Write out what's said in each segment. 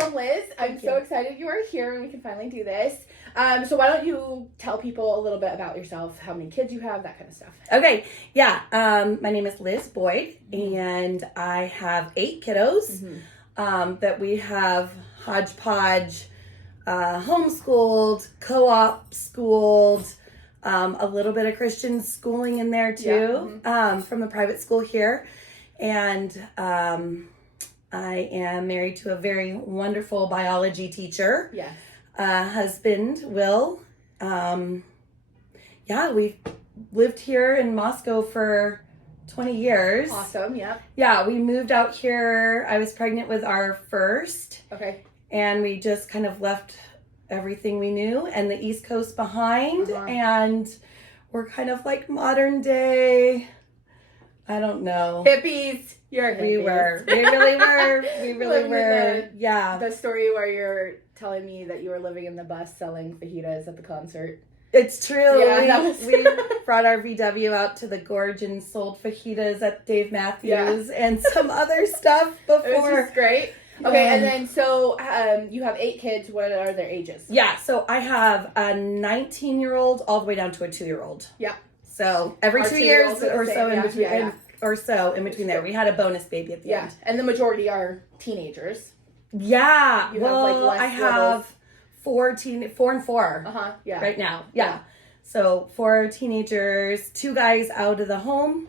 welcome, Liz. I'm so excited you are here and we can finally do this. So why don't you tell people a little bit about yourself, how many kids you have, that kind of stuff. Okay, yeah. My name is Liz Boyd, and I have 8 kiddos that we have hodgepodge, homeschooled, co-op schooled, a little bit of Christian schooling in there too, from the private school here. And I am married to a very wonderful biology teacher. Yes. Husband, Will. We've lived here in Moscow for 20 years. Awesome, yeah. Yeah, we moved out here. I was pregnant with our first. Okay. And we just kind of left everything we knew and the East Coast behind. And we're kind of like modern day, I don't know. Hippies. You're hippies. We were. We really were. We really were. Yeah. The story where you're telling me that you were living in the bus selling fajitas at the concert. It's true. Yeah, we brought our VW out to the gorge and sold fajitas at Dave Matthews and some other stuff before. It was just great. Okay, and then so you have 8 kids. What are their ages? Yeah, so I have a 19-year-old all the way down to a 2-year-old. Yeah. So every 2 years or so in between there. We had a bonus baby at the end. And the majority are teenagers. Yeah. You have, like, less I have 4 and 4. Yeah. Right now. Yeah. So 4 teenagers, 2 guys out of the home.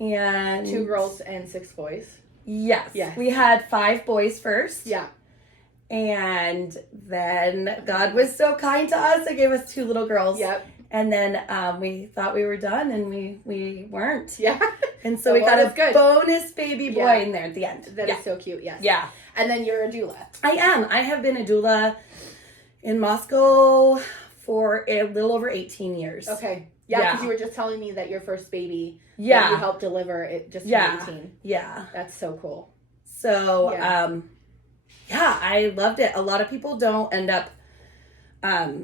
And 2 girls and 6 boys. Yes. Yes. We had 5 boys first. Yeah. And then God was so kind to us. It gave us 2 little girls. Yep. And then we thought we were done, and we weren't. Yeah. And so we got a bonus baby boy in there at the end. That is so cute, yes. Yeah. And then you're a doula. I am. I have been a doula in Moscow for a little over 18 years. Okay. Yeah, because you were just telling me that your first baby that you helped deliver, it just turned 18. Yeah. That's so cool. So, I loved it. A lot of people don't end up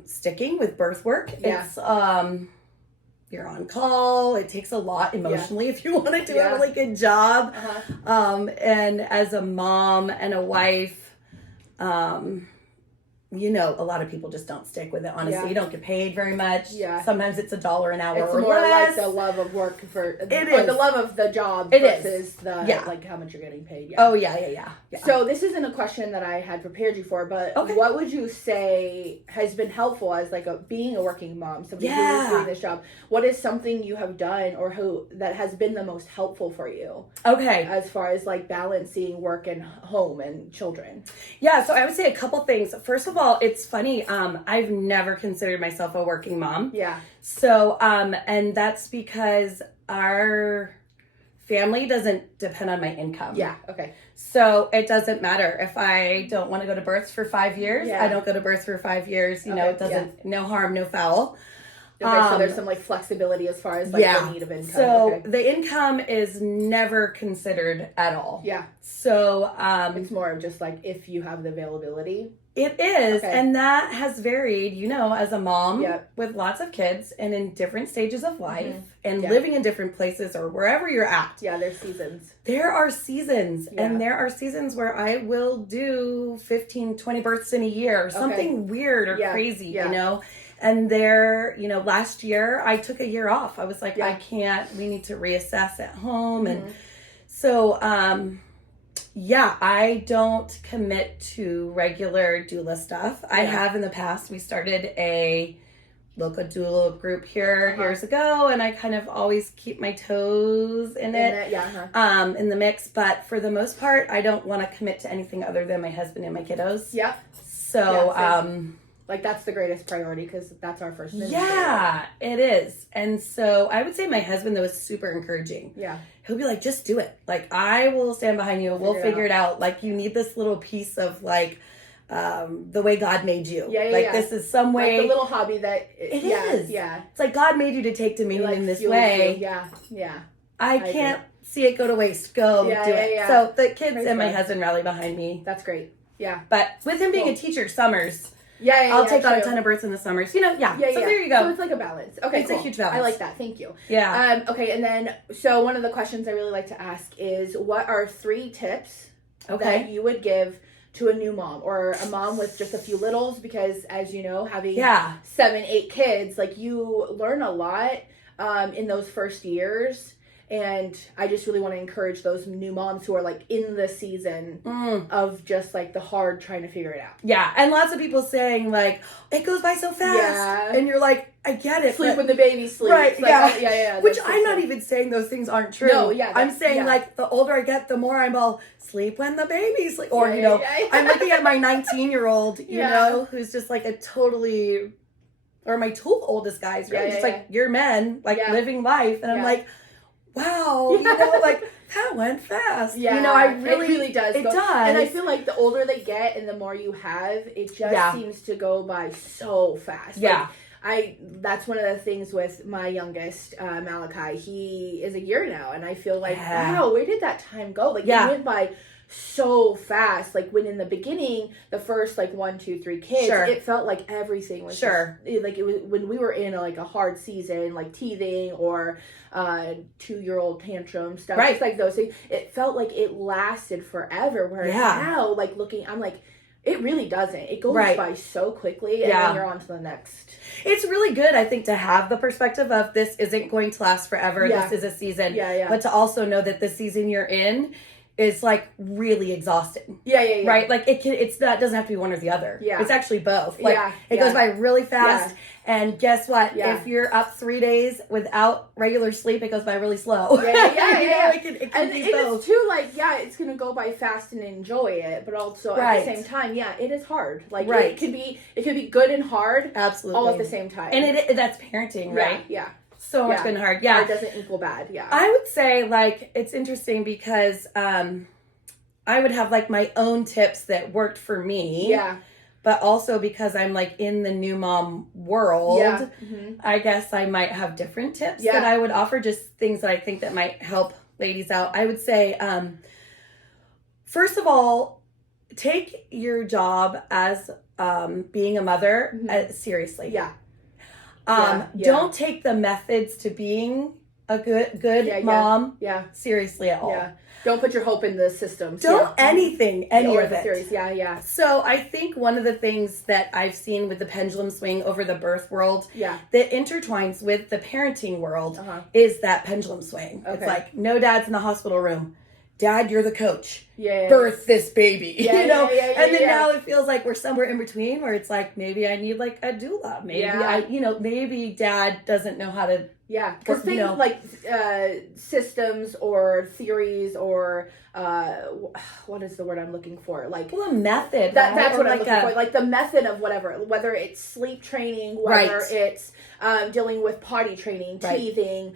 sticking with birth work. Yeah. It's you're on call. It takes a lot emotionally if you want to do a really good job. And as a mom and a wife, a lot of people just don't stick with it. Honestly, you don't get paid very much. Yeah. Sometimes it's $1 an hour. It's or more less. like the love of work the love of the job versus the like how much you're getting paid. Yeah. Oh yeah. So this isn't a question that I had prepared you for, but what would you say has been helpful as like being a working mom, somebody who is doing this job? What is something you have done or that has been the most helpful for you? Okay. As far as like balancing work and home and children. Yeah, so I would say a couple things. First of all, it's funny. I've never considered myself a working mom. Yeah. So, and that's because our family doesn't depend on my income. Yeah. Okay. So it doesn't matter if I don't want to go to births for 5 years. I don't go to births for 5 years. You know, it doesn't. No harm, no foul. Okay, so there's some like flexibility as far as like the need of income. So the income is never considered at all. Yeah. So it's more of just like if you have the availability. It is, and that has varied, as a mom with lots of kids and in different stages of life and living in different places or wherever you're at. Yeah, there's seasons. There are seasons, and there are seasons where I will do 15, 20 births in a year, something weird or crazy, And last year I took a year off. I was like, we need to reassess at home. And so, I don't commit to regular doula stuff. I have in the past. We started a local doula group here years ago, and I kind of always keep my toes in the mix. But for the most part, I don't want to commit to anything other than my husband and my kiddos. Yeah. So, like that's the greatest priority because that's our first ministry. Yeah, it is. And so I would say my husband, though, is super encouraging. Yeah. He'll be like, just do it. Like, I will stand behind you. We'll figure it out. Like, you need this little piece of, like, the way God made you. This is some way. Like the little hobby that... It is. Yeah. It's like God made you to take dominion in this way. Yeah. I can't see it go to waste. Go do it. So the kids and my husband rally behind me. That's great. Yeah. But with him being a teacher, summers... I'll take on a ton of births in the summers. So there you go. So it's like a balance. Okay, it's a huge balance. I like that. Thank you. Yeah. Okay, and then, so one of the questions I really like to ask is, what are 3 tips that you would give to a new mom or a mom with just a few littles? Because as you know, having 7-8 kids, like you learn a lot in those first years. And I just really want to encourage those new moms who are like in the season of just like the hard trying to figure it out. Yeah. And lots of people saying like, it goes by so fast. Yeah. And you're like, I get it. Sleep when the baby sleeps. Right. Like, yeah. Which I'm not even saying those things aren't true. No, yeah. I'm saying like the older I get, the more I'm all sleep when the baby sleeps. Or, I'm looking at my 19-year-old, you know, who's just like a totally, or my 2 oldest guys, right? Just like you're men, like living life. And I'm like, wow, like that went fast. Yeah, I really, it really does. It does. And I feel like the older they get and the more you have, it just seems to go by so fast. Yeah. Like, that's one of the things with my youngest, Malachi. He is a year now, and I feel like, wow, where did that time go? Like, it went by so fast. Like, when in the beginning, the first, like, 1, 2, 3 kids, it felt like everything was just, like, it was when we were in, like, a hard season, like teething or 2-year-old tantrum stuff, just like those things, it felt like it lasted forever, whereas now, like, I'm like, it really doesn't. It goes by so quickly, and then you're on to the next. It's really good, I think, to have the perspective of this isn't going to last forever. This is a season. But to also know that the season you're in is like really exhausting. Right? Like it's not, doesn't have to be one or the other. It's actually both. Like it goes by really fast. And guess what? If you're up 3 days without regular sleep, it goes by really slow. It can be both. It's too like, it's gonna go by fast and enjoy it, but also at the same time, it is hard. Like it can be good and hard, absolutely, all at the same time. And that's parenting, right? So much been hard. Hard doesn't equal bad. I would say like it's interesting because I would have like my own tips that worked for me. But also because I'm like in the new mom world, I guess I might have different tips that I would offer, just things that I think that might help ladies out. I would say, first of all, take your job as being a mother seriously. Don't take the methods to being a good mom seriously at all. Don't put your hope in the systems. Don't any of it. Series. So I think one of the things that I've seen with the pendulum swing over the birth world that intertwines with the parenting world is that pendulum swing. It's like, no dad's in the hospital room. Dad, you're the coach. Birth this baby. And then now it feels like we're somewhere in between where it's like, maybe I need like a doula. Maybe maybe dad doesn't know how to. Because things like systems or theories or what is the word I'm looking for? Like a method. That's what I'm looking for. Like the method of whatever, whether it's sleep training, whether it's dealing with potty training, teething,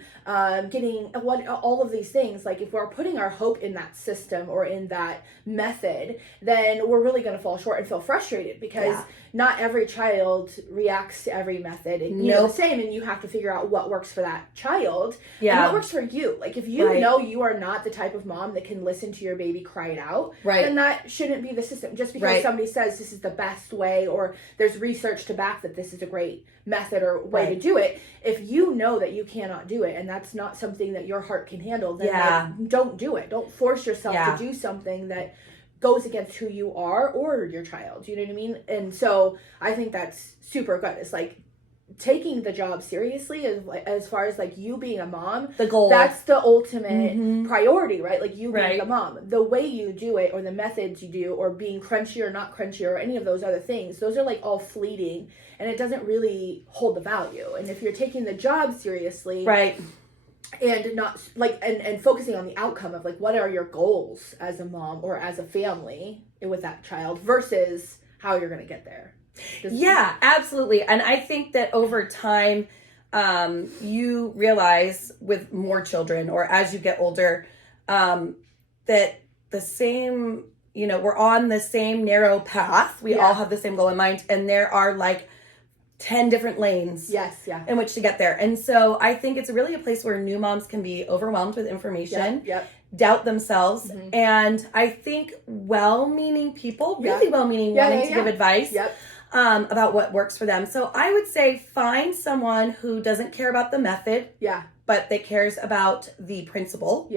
getting all of these things. Like if we're putting our hope in that system or in that method, then we're really going to fall short and feel frustrated because not every child reacts to every method and the same, and you have to figure out what works for that child and what works for you. Like if you know you are not the type of mom that can listen to your baby cry it out, then that shouldn't be the system. Just because somebody says this is the best way or there's research to back that this is a great method or way to do it, if you know that you cannot do it and that's not something that your heart can handle, then like, don't do it. Don't force yourself to do something that goes against who you are or your child. You know what I mean? And so I think that's super good. It's like taking the job seriously as far as like you being a mom, the goal, that's the ultimate priority, right? Like you being the mom, the way you do it or the methods you do or being crunchy or not crunchy or any of those other things, those are like all fleeting and it doesn't really hold the value. And if you're taking the job seriously, and not like and focusing on the outcome of like what are your goals as a mom or as a family with that child versus how you're going to get there. Absolutely. And I think that over time you realize with more children or as you get older that the same, we're on the same narrow path. We all have the same goal in mind, and there are like 10 different lanes in which to get there. And so I think it's really a place where new moms can be overwhelmed with information, doubt themselves. And I think well-meaning people, really well-meaning, wanting to give advice about what works for them. So I would say find someone who doesn't care about the method, but that cares about the principle,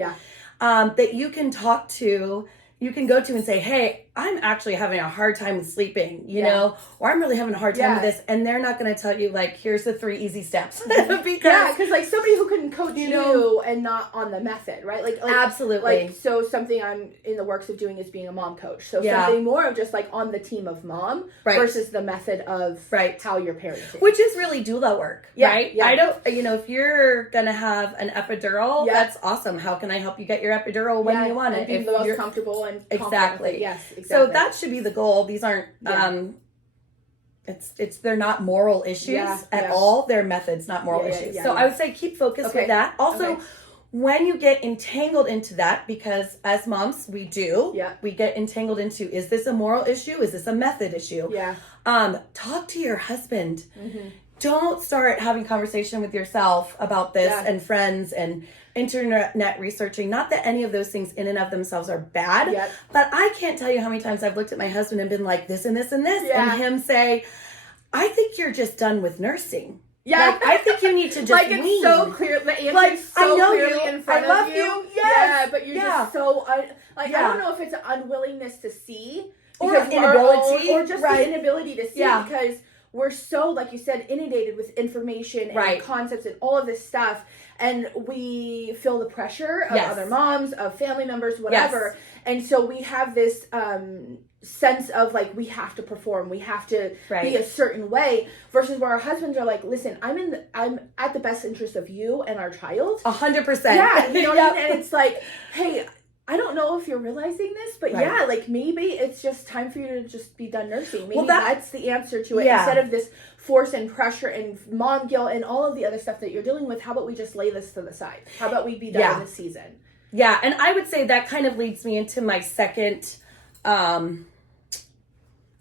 that you can talk to, you can go to and say, hey, I'm actually having a hard time sleeping, you know, or I'm really having a hard time with this. And they're not going to tell you, like, here's the 3 easy steps. because like somebody who can coach you and not on the method, right? Like absolutely. Like, so something I'm in the works of doing is being a mom coach. So something more of just like on the team of mom versus the method of how you're parenting. Which is really doula work, right? Yeah. I don't, you know, if you're going to have an epidural, that's awesome. How can I help you get your epidural when you want it? Be the most comfortable and exactly. Yes, exactly. So that should be the goal. These aren't, they're not moral issues at all. They're methods, not moral issues. So I would say keep focused with that. Also, when you get entangled into that, because as moms, we get entangled into, is this a moral issue? Is this a method issue? Yeah. Talk to your husband. Mm-hmm. Don't start having conversation with yourself about this and friends and internet researching. Not that any of those things in and of themselves are bad, but I can't tell you how many times I've looked at my husband and been like, this and this and this, and him say, I think you're just done with nursing. Yeah, like, I think you need to just like it's wean. So clear. The answer is so clearly in front of you. Yes. Yeah, but you're just so I don't know if it's an unwillingness to see or inability or just the inability to see because we're so, like you said, inundated with information and concepts and all of this stuff, and we feel the pressure of other moms, of family members, whatever, and so we have this sense of like we have to perform, we have to be a certain way, versus where our husbands are like, listen, I'm at the best interest of you and our child, 100%. Yeah, you know what I mean? And it's like, hey, I don't know if you're realizing this, but like maybe it's just time for you to just be done nursing. Maybe that's the answer to it. Instead of this force and pressure and mom guilt and all of the other stuff that you're dealing with, how about we just lay this to the side? How about we be done in this season? Yeah, and I would say that kind of leads me into my second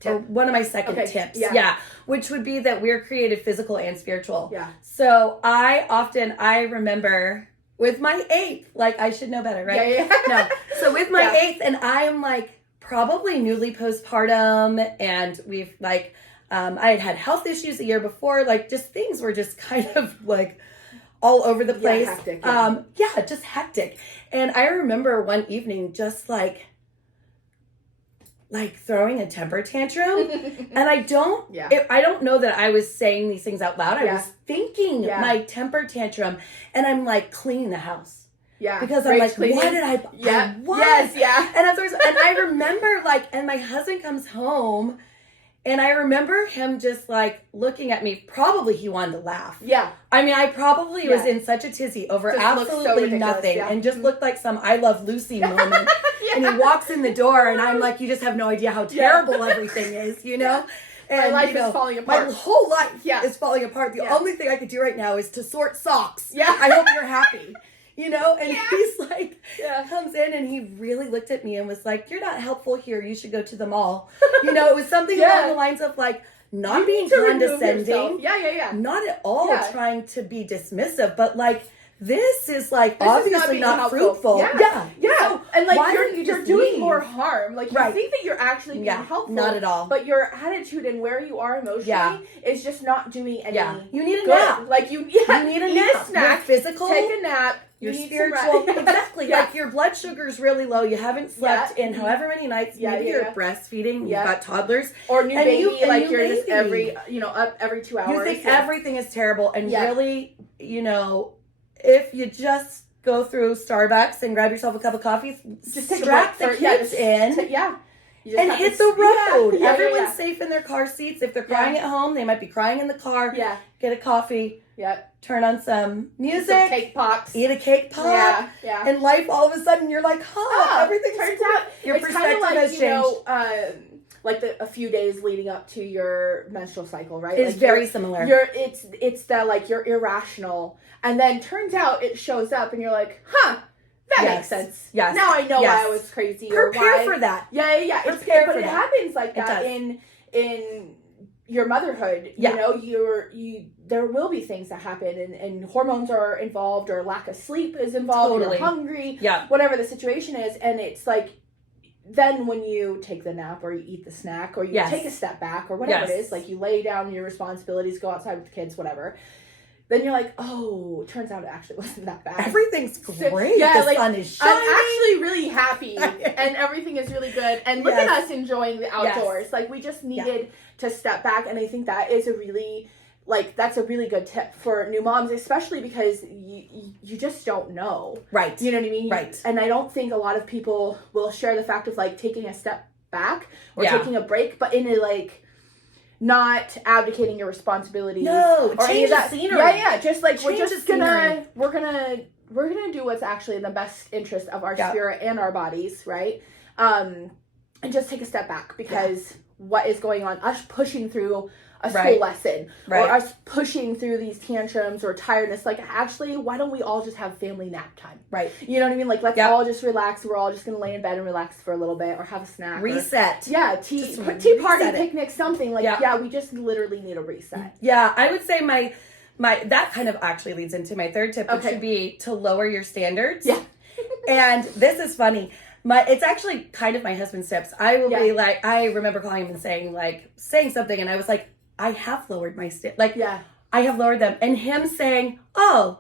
or one of my second tips. Yeah. Which would be that we're created physical and spiritual. Yeah. So I remember with my 8th, like I should know better, right? Yeah. No. So with my 8th, and I am like probably newly postpartum, and we've like, I had health issues the year before, like just things were just kind of like all over the place. Hectic, just hectic. And I remember one evening just like throwing a temper tantrum, and I don't know that I was saying these things out loud. I was thinking my temper tantrum, and I'm like cleaning the house. Yeah. Because I'm like, cleaning. What did I what? Yes, yeah. And and I remember like, and my husband comes home, and I remember him just like looking at me. Probably he wanted to laugh. Yeah. I mean, I probably was in such a tizzy over just absolutely so nothing, and just looked like some I Love Lucy moment. And he walks in the door, and I'm like, you just have no idea how terrible everything is, you know? And, my life is falling apart. My whole life is falling apart. The only thing I could do right now is to sort socks. Yeah. I hope you're happy. You know? And he's like, comes in, and he really looked at me and was like, you're not helpful here. You should go to the mall. You know, it was something along the lines of like, not being condescending. Not at all trying to be dismissive, but like, this is like obviously not fruitful. Yeah. So, and like you're doing more harm. Like you think that you're actually being helpful. Not at all. But your attitude and where you are emotionally is just not doing any You need a nap. Like you need a nap. Snack. Your physical. Take a nap. Your spiritual. Exactly. Like your blood sugar's really low. You haven't slept in however many nights. Maybe you're breastfeeding. You've got toddlers. Or new baby. Like you're just up every 2 hours. You think everything is terrible, and really, you know, if you just go through Starbucks and grab yourself a cup of coffee, just strap the kids in, and hit the road. Everyone's safe in their car seats. If they're crying at home, they might be crying in the car. Yeah. Get a coffee. Yep. Turn on some music. Some cake pops. Eat a cake pop. Yeah. And life, all of a sudden, you're like, everything turns out. Your perspective has changed. Like a few days leading up to your menstrual cycle, right? It's very similar. It's the like you're irrational, and then turns out it shows up, and you're like, that makes sense. Yes. Now I know why I was crazy. Prepare for that. Yeah. But it happens like that in your motherhood. You know, there will be things that happen, and hormones are involved, or lack of sleep is involved. Totally. You're hungry. Yeah. Whatever the situation is, and it's like. Then when you take the nap, or you eat the snack, or you take a step back, or whatever it is, like you lay down your responsibilities, go outside with the kids, whatever, then you're like, oh, turns out it actually wasn't that bad. Everything's great. Yeah, the sun is shining. I'm actually really happy and everything is really good. And look at us enjoying the outdoors. Yes. Like, we just needed to step back. And I think that is a really, like, that's a really good tip for new moms, especially because you just don't know. Right. You know what I mean? Right. And I don't think a lot of people will share the fact of, like, taking a step back or taking a break, but in a, like, not abdicating your responsibility. No, or change the scenery. Yeah, just like change we're gonna do what's actually in the best interest of our spirit and our bodies, right? And just take a step back because what is going on? Us pushing through a school lesson or us pushing through these tantrums or tiredness. Like, actually, why don't we all just have family nap time? Right. You know what I mean? Like, let's all just relax. We're all just going to lay in bed and relax for a little bit or have a snack. Reset. Tea party, picnic, something. Like, we just literally need a reset. Yeah, I would say my that kind of actually leads into my third tip, which would be to lower your standards. Yeah. And this is funny. It's actually kind of my husband's tips. I will be like, I remember calling him and saying something, and I was like, I have lowered my I have lowered them. And him saying, oh,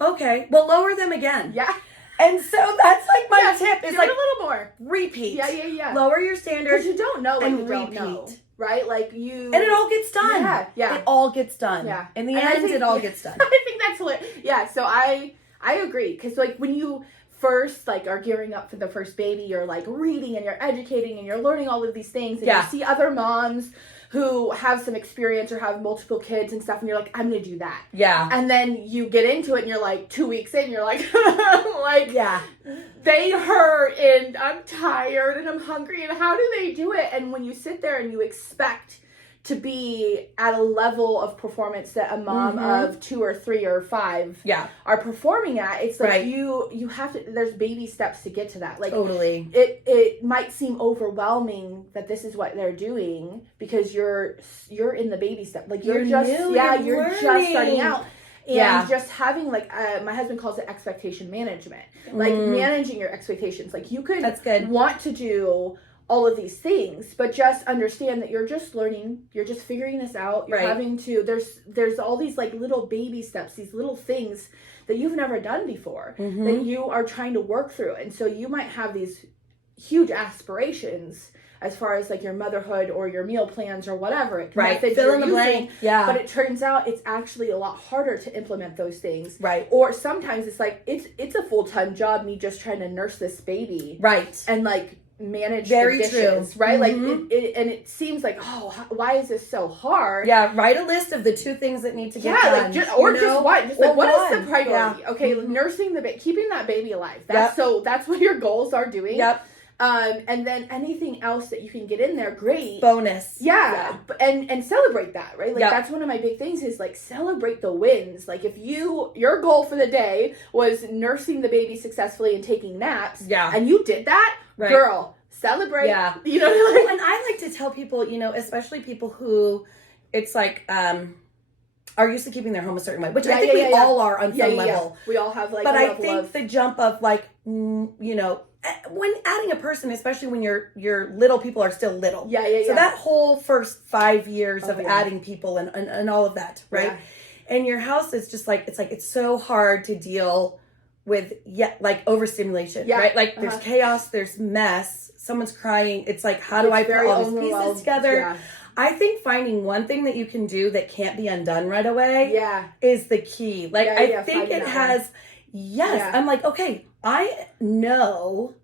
okay, well, lower them again. Yeah. And so that's like my tip is like a little more. Repeat. Yeah. Lower your standards. Because you don't know what you don't know. Right? Like And it all gets done. Yeah. It all gets done. Yeah. In the end, it all gets done. I think that's hilarious. Yeah, so I agree. Because, like, when you first, like, are gearing up for the first baby, you're, like, reading and you're educating and you're learning all of these things. And you see other moms who have some experience or have multiple kids and stuff, and you're like, I'm gonna do that. Yeah. And then you get into it and you're like 2 weeks in, you're like, they hurt and I'm tired and I'm hungry and how do they do it? And when you sit there and you expect to be at a level of performance that a mom of 2 or 3 or 5 are performing at, it's like you have to, there's baby steps to get to that. Like, totally. It might seem overwhelming that this is what they're doing because you're in the baby step. Like, you're just starting out. And just having, like, my husband calls it expectation management. Like, managing your expectations. Like, you could want to do all of these things, but just understand that you're just learning, you're just figuring this out, you're having to, there's all these, like, little baby steps, these little things that you've never done before that you are trying to work through. And so you might have these huge aspirations as far as, like, your motherhood or your meal plans or whatever. Fill in the blank. Yeah. But it turns out it's actually a lot harder to implement those things. Right. Or sometimes it's like, it's a full-time job, me just trying to nurse this baby. Right. And, like, manage the dishes, right? Like, it seems like, oh, why is this so hard? Yeah, write a list of the 2 things that need to get done. Like, just one. Just like, what is the priority? Yeah. Okay, nursing the baby, keeping that baby alive. That's what your goals are doing. Yep. And then anything else that you can get in there, great. Bonus. Yeah. And celebrate that, right? Like, that's one of my big things is, like, celebrate the wins. Like, if your goal for the day was nursing the baby successfully and taking naps, and you did that, girl, celebrate. Yeah. You know, like, and I like to tell people, you know, especially people who it's like, are used to keeping their home a certain way, which I think we all are on some level. We all have, like, but I think the jump of, like, you know, when adding a person, especially when your little people are still little. So that whole first 5 years of adding people and all of that, right? Yeah. And your house is just like, it's so hard to deal with, like, overstimulation, right? Like, there's chaos, there's mess, someone's crying. It's like, how do I put all these pieces together? Yeah. I think finding one thing that you can do that can't be undone right away is the key. Like, I think it has, I'm like, okay, I know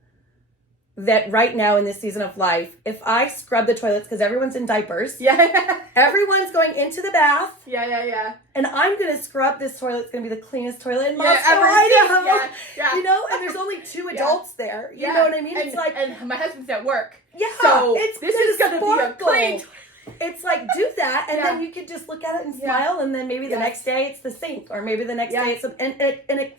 that right now in this season of life, if I scrub the toilets, because everyone's in diapers. Yeah. Everyone's going into the bath. Yeah. And I'm going to scrub this toilet. It's going to be the cleanest toilet in Moscow, Idaho. Yeah. You know, and there's only 2 adults there. You know what I mean? It's like, and my husband's at work. Yeah. So this is going to be a clean. It's like, do that, and then you can just look at it and smile, and then maybe the next day it's the sink, or maybe the next day it's and it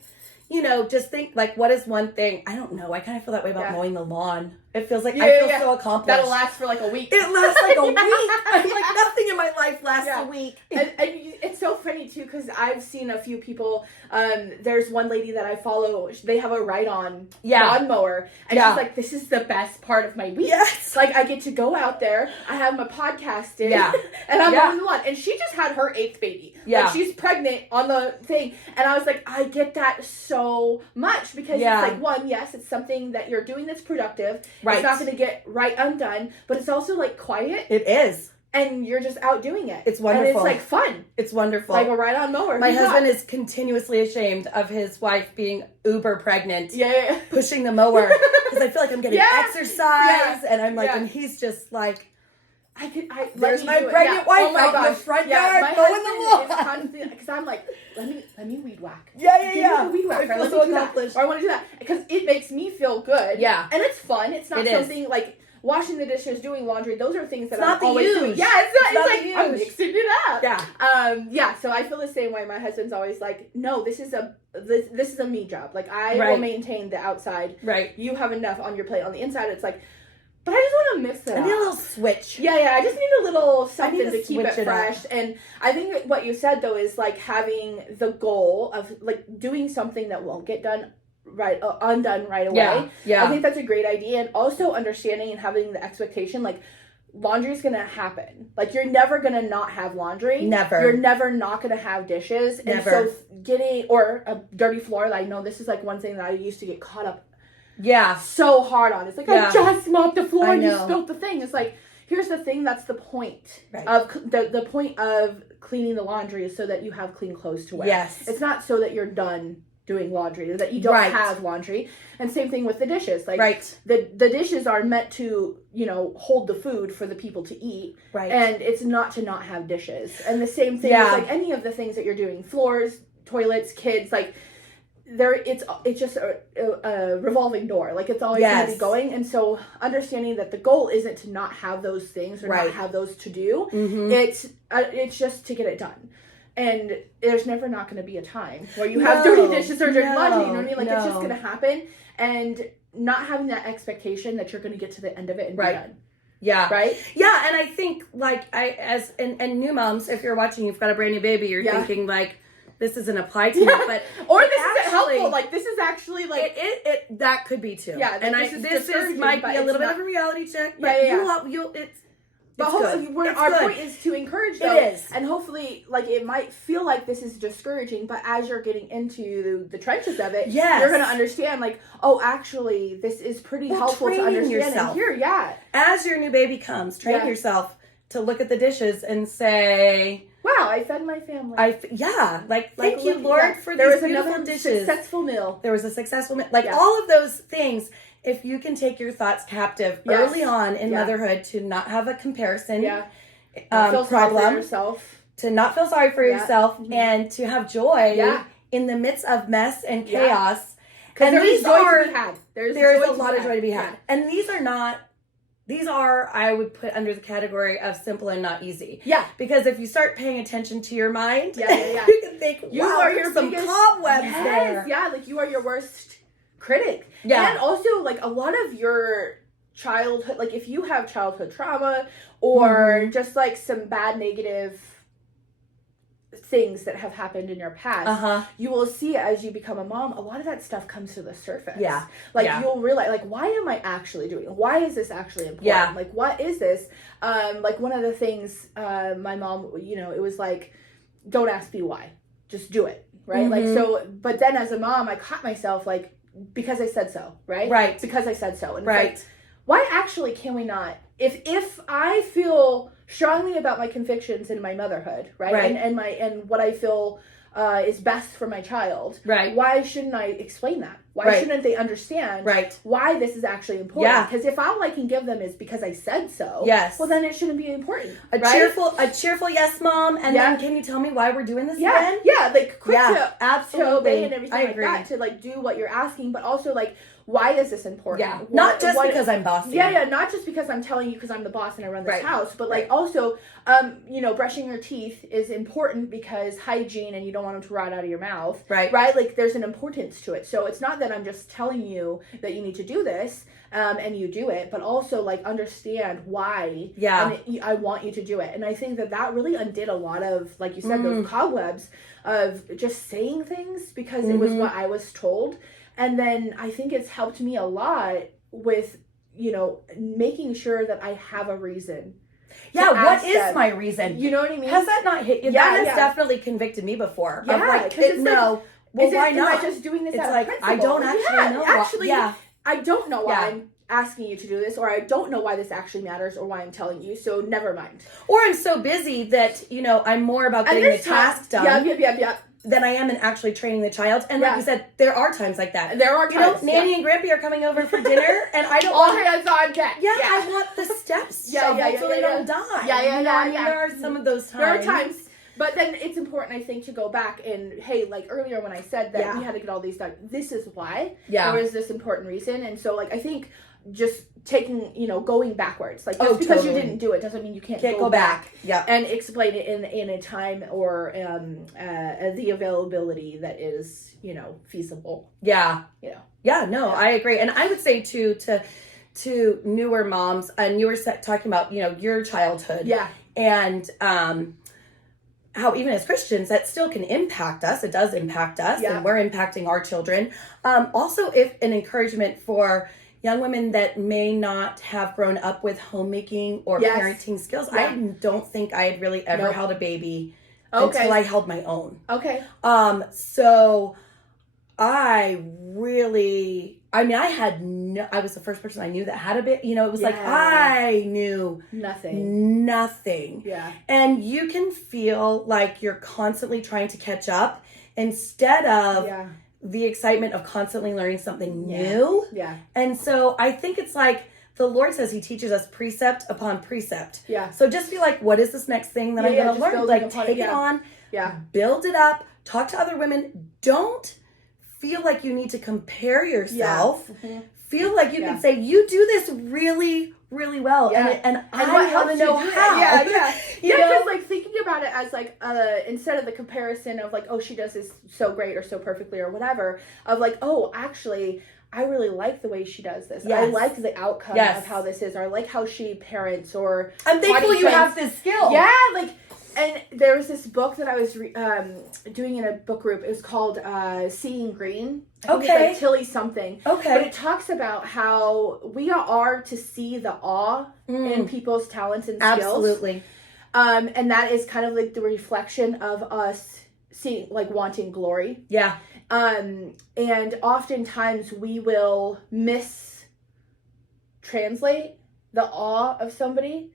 you know, just think, like, what is one thing? I don't know. I kind of feel that way about mowing the lawn. It feels like I feel so accomplished. That'll last for like a week. It lasts like a week. I feel like nothing in my life lasts a week. And it's so funny too, because I've seen a few people. There's one lady that I follow. They have a ride-on lawnmower, and she's like, "This is the best part of my week. Yes, like I get to go out there. I have my podcast in, and I'm on the lawn." And she just had her 8th baby. Yeah, like, she's pregnant on the thing, and I was like, I get that so much because it's like, one, yes, it's something that you're doing that's productive. Right. It's not going to get undone, but it's also like quiet. It is. And you're just out doing it. It's wonderful. And it's like fun. It's wonderful. Like a ride-on mower. My husband is continuously ashamed of his wife being uber pregnant. Yeah. Pushing the mower. Because I feel like I'm getting exercise. Yeah. And I'm like, and he's just like, there's my pregnant wife out in the front yard mowing the lawn. Is constantly, because I'm like, let me weed whack. Yeah. Weed whacker. I feel so accomplished. Or I want to do that because it makes me feel good. Yeah. And it's fun. It's not something like washing the dishes, doing laundry. Those are things that I'm always doing. Yeah, it's like I'm mixing it up. Yeah. So I feel the same way. My husband's always like, no, this is a me job. Like I will maintain the outside. Right. You have enough on your plate. On the inside, it's like, but I just want to mix it up. I need a little switch. Yeah, I just need a little something to keep it fresh. And I think what you said, though, is like having the goal of like doing something that won't get undone right away. Yeah. I think that's a great idea. And also understanding and having the expectation, like, laundry is going to happen. Like, you're never going to not have laundry. Never. You're never not going to have dishes. Never. And so or a dirty floor, I know this is like one thing that I used to get caught up so hard on. It's like, I just mopped the floor and you spilled the thing. It's like, here's the thing, that's the point of the point of cleaning the laundry is so that you have clean clothes to wear. Yes. It's not so that you're done doing laundry, that you don't have laundry. And same thing with the dishes. Like the dishes are meant to, hold the food for the people to eat. Right. And it's not to not have dishes. And the same thing with like any of the things that you're doing, floors, toilets, kids, like it's just a revolving door. Like it's always going to be going. And so understanding that the goal isn't to not have those things or not have those to do. Mm-hmm. It's just to get it done. And there's never not going to be a time where you have dirty dishes or dirty laundry. You know what I mean? Like it's just going to happen. And not having that expectation that you're going to get to the end of it and be done. Yeah. Right? Yeah. And I think like and new moms, if you're watching, you've got a brand new baby, you're thinking like, this doesn't apply to me, but or this isn't helpful. Like this is actually like it that could be too. Yeah, and this might be a little bit of a reality check. But But hopefully, our point is to encourage. Though, it is, and hopefully, like it might feel like this is discouraging, but as you're getting into the trenches of it, you're going to understand. Like, oh, actually, this is pretty helpful to understand. Yourself. And here, as your new baby comes, train yourself to look at the dishes and say, wow, I fed my family. Thank you, Lord, for these beautiful dishes. Successful meal. There was a successful meal. Like all of those things, if you can take your thoughts captive early on in motherhood to not have a comparison problem, to not feel sorry for yourself, and to have joy in the midst of mess and chaos. Because there's joy to be had. There's a lot of joy to be had. And these are, I would put under the category of simple and not easy. Yeah. Because if you start paying attention to your mind, you can think, wow, you are your some cobwebs there. Yeah, like you are your worst critic. Yeah. And also, like, a lot of your childhood, like, if you have childhood trauma or just, like, some bad negative things that have happened in your past, you will see as you become a mom, a lot of that stuff comes to the surface. Yeah. Like you'll realize, like, why am I actually doing it? Why is this actually important? Yeah. Like, what is this? Like one of the things, my mom, it was like, don't ask me why, just do it. Right. Like, so, but then as a mom, I caught myself like, because I said so. Right. Right. Because I said so. And like, why actually can we not, if I feel strongly about my convictions in my motherhood, right? And what I feel is best for my child, right? Why shouldn't I explain that? Why shouldn't they understand why this is actually important? Yeah. Because if all I can give them is because I said so, well then it shouldn't be important. A cheerful yes, mom, and then can you tell me why we're doing this again? Yeah, like quick to obey and everything like that, to like do what you're asking, but also like, why is this important? Yeah. Not just because I'm bossy. Yeah, not just because I'm telling you because I'm the boss and I run this house, but like also, brushing your teeth is important because hygiene and you don't want them to rot out of your mouth. Right. Like there's an importance to it. So it's not that I'm just telling you that you need to do this. And you do it, but also like understand why. Yeah. And I want you to do it. And I think that really undid a lot of, like you said, those cobwebs of just saying things because it was what I was told. And then I think it's helped me a lot with, making sure that I have a reason. Yeah, what is my reason? You know what I mean? Has that not hit you? Yeah, that has definitely convicted me before. Yeah, no. Well, why not? Am I just doing this it's out like, of principle? I don't actually know. Actually, I don't know why I'm asking you to do this, or I don't know why this actually matters, or why I'm telling you, so never mind. Or I'm so busy that, I'm more about getting the task done than I am in actually training the child. And like you said, there are times like that. There are times. Nanny and Grampy are coming over for dinner, and I don't all hands on deck. Yeah, I want the steps so they don't die. There are some of those times. There are times. But then it's important, I think, to go back and, hey, like earlier when I said that we had to get all these done, this is why. Yeah. There is this important reason. And so, like, I think just taking, going backwards. Like, just because you didn't do it doesn't mean you can't go back. Yeah. And explain it in a time or the availability that is, feasible. Yeah. Yeah, no, I agree. And I would say, too, to newer moms, and you were talking about, your childhood. Yeah. And, how even as Christians, that still can impact us. It does impact us, and we're impacting our children. Also, if an encouragement for young women that may not have grown up with homemaking or parenting skills. I don't think I had really ever held a baby until I held my own. Okay. So I was the first person I knew that had a bit, it was like, I knew nothing. Yeah. And you can feel like you're constantly trying to catch up instead of the excitement of constantly learning something new. Yeah. And so I think it's like the Lord says he teaches us precept upon precept. Yeah. So just be like, what is this next thing that I'm going to learn? Like take it on, build it up, talk to other women. Don't feel like you need to compare yourself. Yeah. Feel like you can say, you do this really, really well. Yeah. And I want to know how. Yeah, yeah. Because like thinking about it as like, instead of the comparison of like, oh, she does this so great or so perfectly or whatever, of like, oh, actually, I really like the way she does this. Yes. I like the outcome of how this is, or I like how she parents, or I'm thankful you have this skill. Yeah, like, and there was this book that I was doing in a book group. It was called Seeing Green. I think it's like Tilly something. Okay. But it talks about how we are to see the awe in people's talents and skills. Absolutely. And that is kind of like the reflection of us seeing, like, wanting glory. Yeah. And oftentimes we will mistranslate the awe of somebody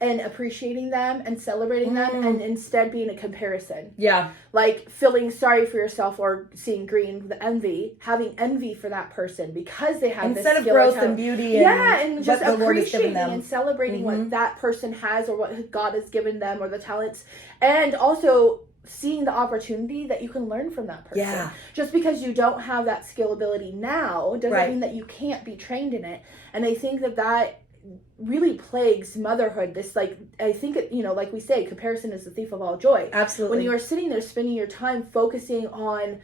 and appreciating them and celebrating them, and instead being a comparison. Yeah. Like feeling sorry for yourself, or seeing green, the envy, having envy for that person because they have instead this of growth and beauty. And just appreciating and celebrating what that person has, or what God has given them, or the talents, and also seeing the opportunity that you can learn from that person. Yeah. Just because you don't have that skill ability now doesn't mean that you can't be trained in it. And I think that really plagues motherhood. This, like, I think, like we say, comparison is the thief of all joy. Absolutely. When you are sitting there spending your time focusing on,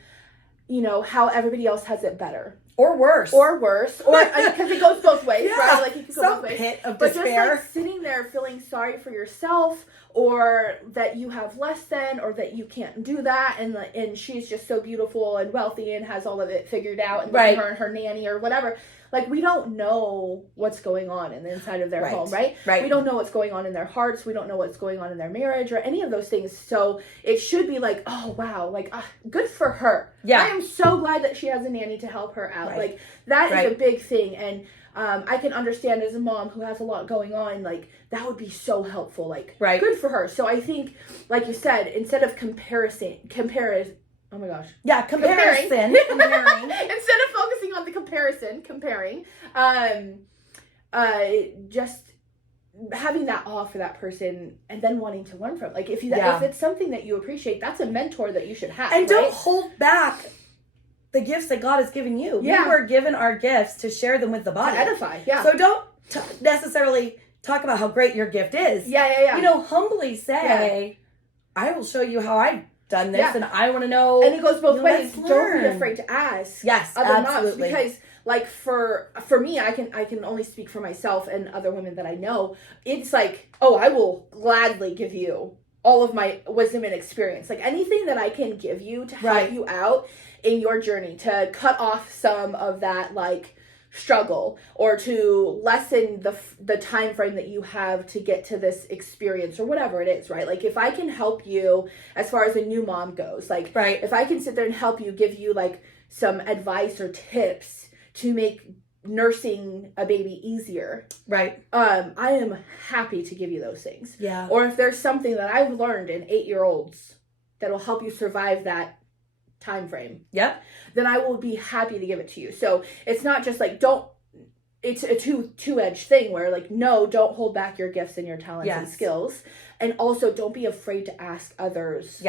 how everybody else has it better. Or worse. Or because it goes both ways, right? Like, it can go both ways. Pit of despair. But just like sitting there feeling sorry for yourself, or that you have less than, or that you can't do that, and she's just so beautiful and wealthy and has all of it figured out, and her and her nanny or whatever. Like, we don't know what's going on in the inside of their home, right? We don't know what's going on in their hearts. We don't know what's going on in their marriage or any of those things. So it should be like, oh, wow, like, good for her. Yeah. I am so glad that she has a nanny to help her out. Like, that is a big thing. And I can understand as a mom who has a lot going on, like, that would be so helpful. Like, good for her. So I think, like you said, instead of comparison. Oh my gosh. Yeah, comparing. Instead of focusing on the comparing, just having that awe for that person, and then wanting to learn from. Like, if it's something that you appreciate, that's a mentor that you should have. And don't hold back the gifts that God has given you. Yeah. We were given our gifts to share them with the body. To edify, yeah. So don't necessarily talk about how great your gift is. Yeah. You know, humbly say, I will show you how I've done this, and I want to know. And it goes both ways. Don't be afraid to ask. Yes, other absolutely. moms, because like for me, I can only speak for myself and other women that I know. It's like, oh, I will gladly give you all of my wisdom and experience. Like anything that I can give you to help you out in your journey, to cut off some of that like struggle, or to lessen the time frame that you have to get to this experience, or whatever it is, right? Like if I can help you as far as a new mom goes, like if I can sit there and help you, give you like some advice or tips to make nursing a baby easier, I am happy to give you those things. Or if there's something that I've learned in 8-year-olds that'll help you survive that time frame, then I will be happy to give it to you. So it's not just like, it's a two-edged thing where like, no, don't hold back your gifts and your talents and skills. And also don't be afraid to ask others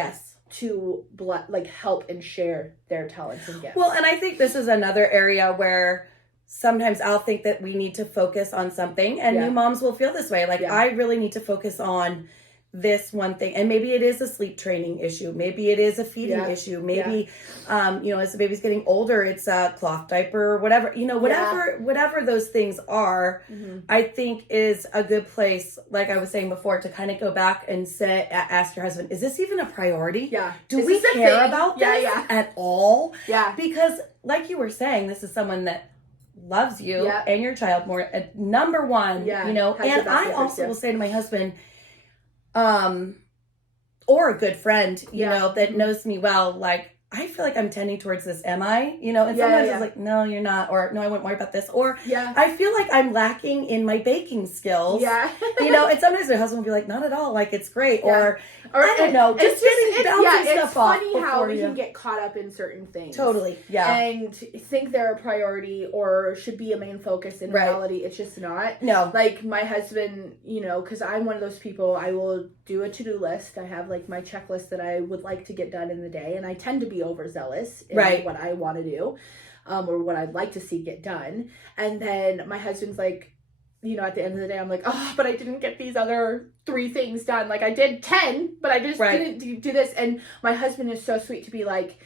to like help and share their talents and gifts. Well, and I think this is another area where sometimes I'll think that we need to focus on something, and new moms will feel this way. Like, I really need to focus on this one thing. And maybe it is a sleep training issue. Maybe it is a feeding issue. Maybe, you know, as the baby's getting older, it's a cloth diaper or whatever, you know, whatever those things are, I think is a good place, like I was saying before, to kind of go back and ask your husband, is this even a priority? Do we care about this at all? Because like you were saying, this is someone that loves you and your child more, number one, you know, and I also will say to my husband, or a good friend, you know, that knows me well, like, I feel like I'm tending towards this, am I? You know, and sometimes it's like, no, you're not, or no, I wouldn't worry about this, or I feel like I'm lacking in my baking skills, you know, and sometimes my husband will be like, not at all, like, it's great, or I don't know, just bouncing stuff off. It's funny how we can get caught up in certain things. Totally, and think they're a priority or should be a main focus. In reality, it's just not. No. Like, my husband, you know, because I'm one of those people, I will do a to-do list. I have, like, my checklist that I would like to get done in the day, and I tend to be overzealous in what I want to do, or what I'd like to see get done. And then my husband's like, you know, at the end of the day, I'm like, oh, but I didn't get these other 3 things done. Like, I did 10, but I just didn't do this. And my husband is so sweet to be like,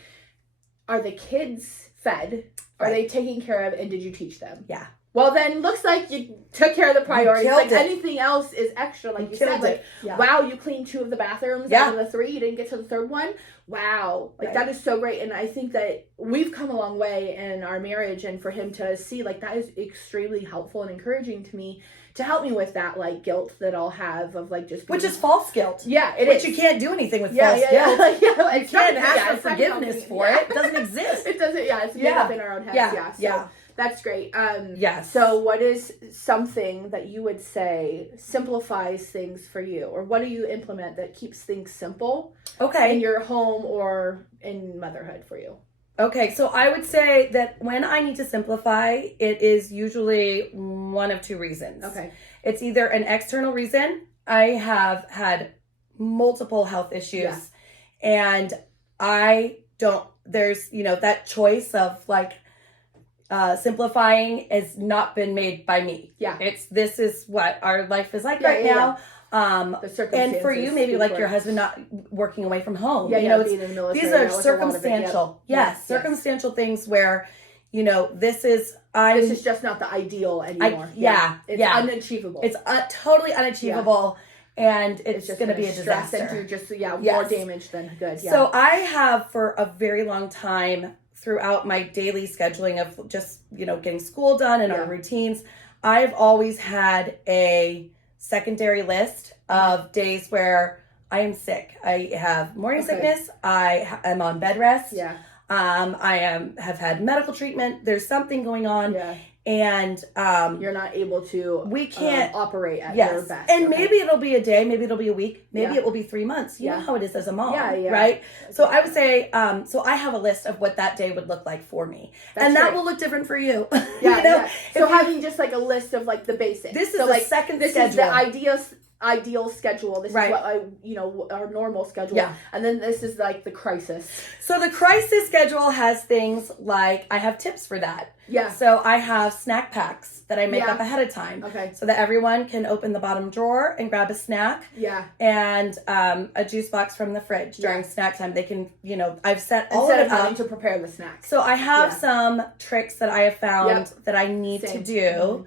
are the kids fed? Are they taken care of? And did you teach them? Well, then looks like you took care of the priorities. Like, anything else is extra. Like you said, like, wow, you cleaned 2 of the bathrooms out of the 3. You didn't get to the 3rd one. Wow. Like, that is so great. And I think that we've come a long way in our marriage. And for him to see, like, that is extremely helpful and encouraging to me, to help me with that, like, guilt that I'll have of, like, just being... Which is false guilt. It Which is. You can't do anything with false guilt. Like, you can't ask for forgiveness for it. It doesn't exist. It doesn't, it's made up in our own heads. So that's great. So what is something that you would say simplifies things for you? Or what do you implement that keeps things simple in your home or in motherhood for you? Okay, so I would say that when I need to simplify, it is usually one of 2 reasons. It's either an external reason. I have had multiple health issues, and there's, you know, that choice of, like, simplifying has not been made by me. This is what our life is like right now. And for you, maybe like your husband not working away from home. You know, being in the military, these are circumstantial. Circumstantial things where, you know, this is just not the ideal anymore. It's unachievable. It's totally unachievable. And it's just going to be a disaster. And do just more damage than good. So I have, for a very long time, throughout my daily scheduling of just, you know, getting school done and our routines, I've always had a secondary list of days where I am sick. I have morning sickness. I am on bed rest. I have had medical treatment. There's something going on. And you're not able to we can't operate at your best. And maybe it'll be a day, maybe it'll be a week, maybe it will be 3 months. You know how it is as a mom, right? So I would say, so I have a list of what that day would look like for me. That will look different for you. So having just like a list of like the basics. This is like second this schedule. is the idea ideal schedule. This is what our normal schedule. Yeah. And then this is like the crisis. So the crisis schedule has things like, I have tips for that. Yeah. So I have snack packs that I make up ahead of time. Okay. So that everyone can open the bottom drawer and grab a snack. Yeah. And a juice box from the fridge during snack time. They can, I've set all of it up. Instead of having to prepare the snacks. So I have some tricks that I have found that I need to do.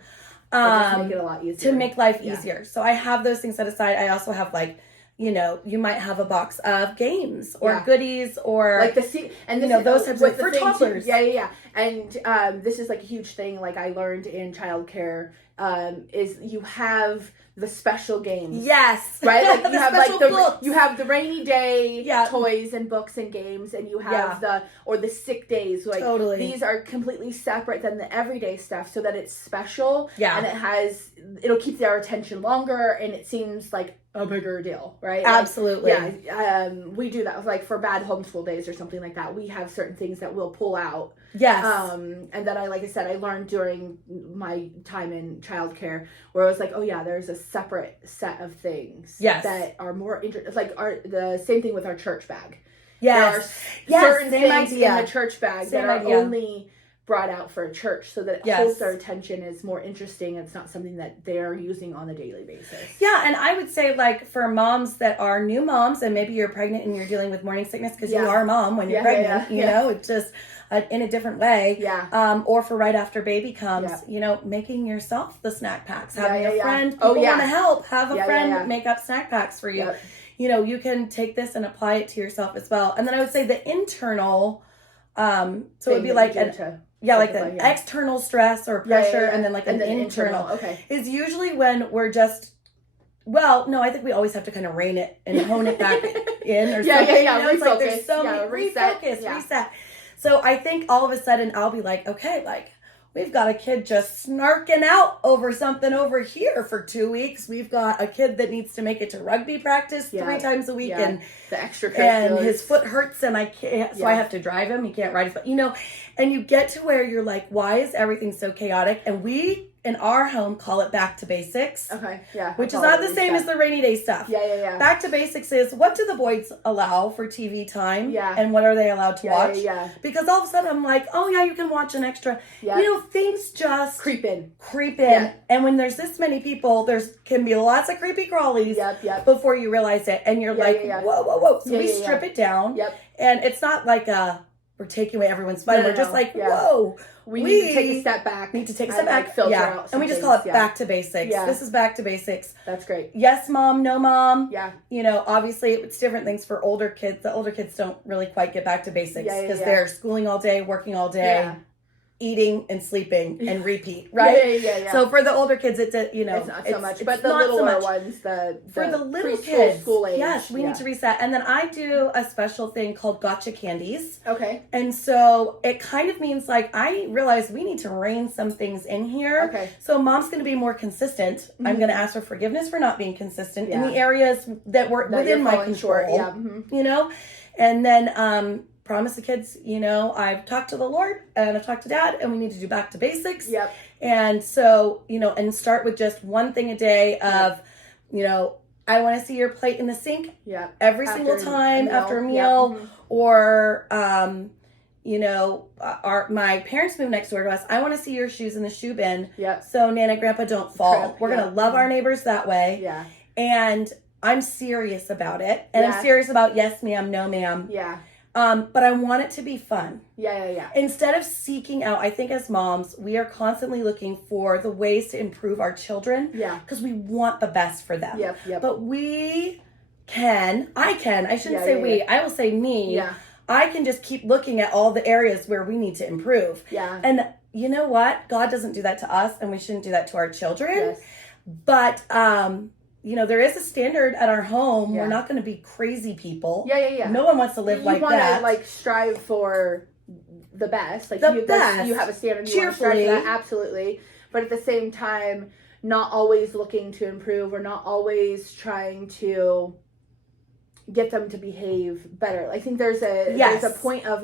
Just make it a lot easier. To make life easier. So I have those things set aside. I also have you might have a box of games or goodies or like those types of for toddlers. Yeah. And this is like a huge thing. Like I learned in childcare, is you have the special games. Yes. Right? Like you have you have the rainy day toys and books and games, and you have the sick days. Like these are completely separate than the everyday stuff, so that it's special. Yeah. And it'll keep their attention longer, and it seems like a bigger deal, right? Absolutely. We do that. Like for bad homeschool days or something like that, we have certain things that we'll pull out. Yes. And that I learned during my time in childcare, where I was like, oh yeah, there's a separate set of things that are more interesting. Like the same thing with our church bag. Yes. There are certain things in the church bag that are only brought out for a church, so that it holds their attention, is more interesting. It's not something that they're using on a daily basis. Yeah, and I would say, like, for moms that are new moms, and maybe you're pregnant and you're dealing with morning sickness because you are a mom when you're pregnant, you know, it's just in a different way. Yeah. Or for right after baby comes, making yourself the snack packs, having a friend, people want to help, have a friend make up snack packs for you. You can take this and apply it to yourself as well. And then I would say the internal, so it would be like the external stress or pressure, and then an internal is usually when we're just, I think we always have to kind of rein it and hone it back in or something. Refocus. It's like there's so many, reset. So I think all of a sudden I'll be like, okay, we've got a kid just snarking out over something over here for 2 weeks. We've got a kid that needs to make it to rugby practice 3 times a week, and the extra and his foot hurts, and I can't, so I have to drive him. He can't ride his foot, and you get to where you're like, why is everything so chaotic? And we in our home call it back to basics. Okay, yeah. Which is not the same as the rainy day stuff. Yeah. Back Back to basics is, what do the Boyds allow for TV time? Yeah. And what are they allowed to watch? Yeah. Because all of a sudden I'm like, oh yeah, you can watch an extra. Yeah. Things just creep in. Yeah. And when there's this many people, can be lots of creepy crawlies before you realize it. And you're whoa. So we strip it down. Yep. And it's not like we're taking away everyone's fun. We're just like, whoa. We need to take a step back. Filter out and we just call it back to basics. Yeah. This is back to basics. That's great. Yes, mom, no mom. Yeah. Obviously it's different things for older kids. The older kids don't really quite get back to basics because they're schooling all day, working all day, eating and sleeping and repeat, right? Yeah. So for the older kids, it's not so much. But the littler ones, for the little kids, school age, yes, we need to reset. And then I do a special thing called gotcha candies. Okay. And so it kind of means I realize we need to rein some things in here. Okay. So mom's going to be more consistent. Mm-hmm. I'm going to ask for forgiveness for not being consistent in the areas that were within my control. Short. Yeah. Mm-hmm. And then promise the kids, I've talked to the Lord and I've talked to Dad, and we need to do back to basics. Yep. And so, and start with just one thing a day of, I want to see your plate in the sink every single time after a meal. Yep. Or, my parents moved next door to us. I want to see your shoes in the shoe bin. Yep. So Nana and Grandpa don't fall. We're going to love our neighbors that way. Yeah. And I'm serious about it. And I'm serious about yes, ma'am, no, ma'am. Yeah. But I want it to be fun. Yeah. Instead of seeking out, I think as moms, we are constantly looking for the ways to improve our children. Yeah. Because we want the best for them. Yep. But I shouldn't say we, I will say me. Yeah. I can just keep looking at all the areas where we need to improve. Yeah. And you know what? God doesn't do that to us, and we shouldn't do that to our children. Yes. But, there is a standard at our home. We're not going to be crazy people. Yeah. No one wants to live like that. You want to strive for the best. The best. You have a standard. You cheerfully. Want to strive for that, absolutely. But at the same time, not always looking to improve, or not always trying to get them to behave better. I think there's a point of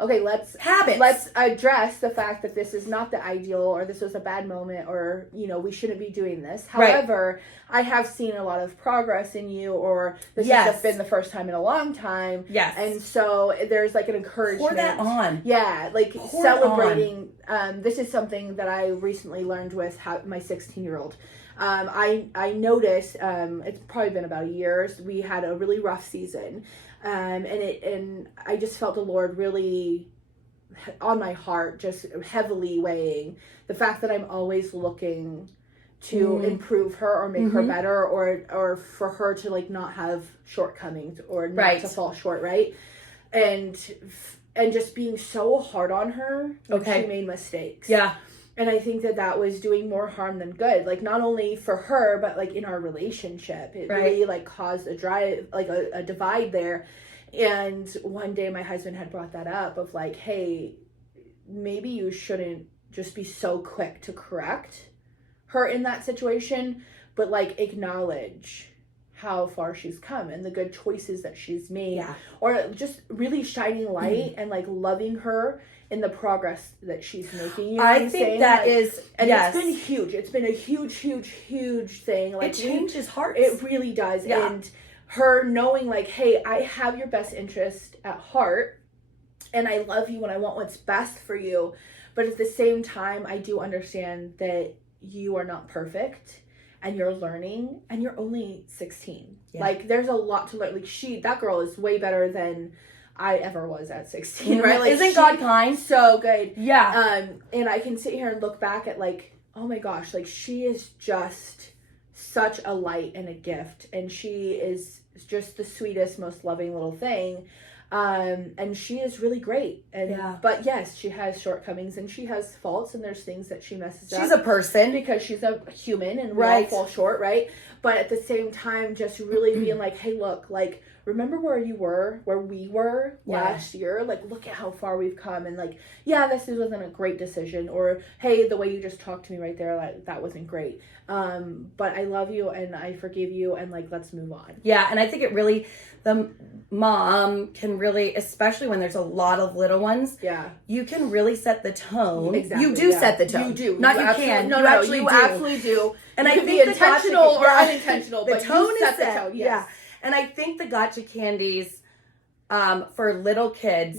okay, let's habits. Address the fact that this is not the ideal, or this was a bad moment, or, you know, we shouldn't be doing this. However, I have seen a lot of progress in you, or this has been the first time in a long time. Yes. And so there's like an encouragement. Pour that on. Yeah, like celebrating. This is something that I recently learned with my 16-year-old. I noticed, it's probably been about a year, we had a really rough season. And I just felt the Lord really on my heart, just heavily weighing the fact that I'm always looking to improve her or make her better, or for her to like not have shortcomings or not to fall short. Right. And just being so hard on her when she made mistakes. Yeah. And I think that was doing more harm than good. Like, not only for her, but like in our relationship, it really like caused a divide there. And one day my husband had brought that up of like, hey, maybe you shouldn't just be so quick to correct her in that situation, but like acknowledge how far she's come and the good choices that she's made, or just really shining light and like loving her in the progress that she's making. You know I think that is, it's been huge. It's been a huge thing. Like, it changes hearts. It really does. Yeah. And her knowing like, hey, I have your best interest at heart, and I love you and I want what's best for you. But at the same time, I do understand that you are not perfect, and you're learning, and you're only 16. Yeah. Like, there's a lot to learn. Like, that girl is way better than I ever was at 16, right? Like, isn't God kind? So good. Yeah. And I can sit here and look back at like, oh my gosh, like she is just such a light and a gift, and she is just the sweetest, most loving little thing. And she is really great. And but yes, she has shortcomings and she has faults, and there's things that she messes up. She's a person because she's a human, and we all fall short, right? But at the same time, just really being like, hey, look, like, remember where we were last year? Like, look at how far we've come. And like, this wasn't a great decision. Or, hey, the way you just talked to me right there, like, that wasn't great. But I love you and I forgive you, and like, let's move on. Yeah. And I think it really, the mom can really, especially when there's a lot of little ones. Yeah. You can really set the tone. Exactly. You do set the tone. You do. Not you can. No, you actually you do. absolutely do. And you I can think be intentional or unintentional, the but tone you set the tone. Yes. Yeah. And I think the gotcha candies for little kids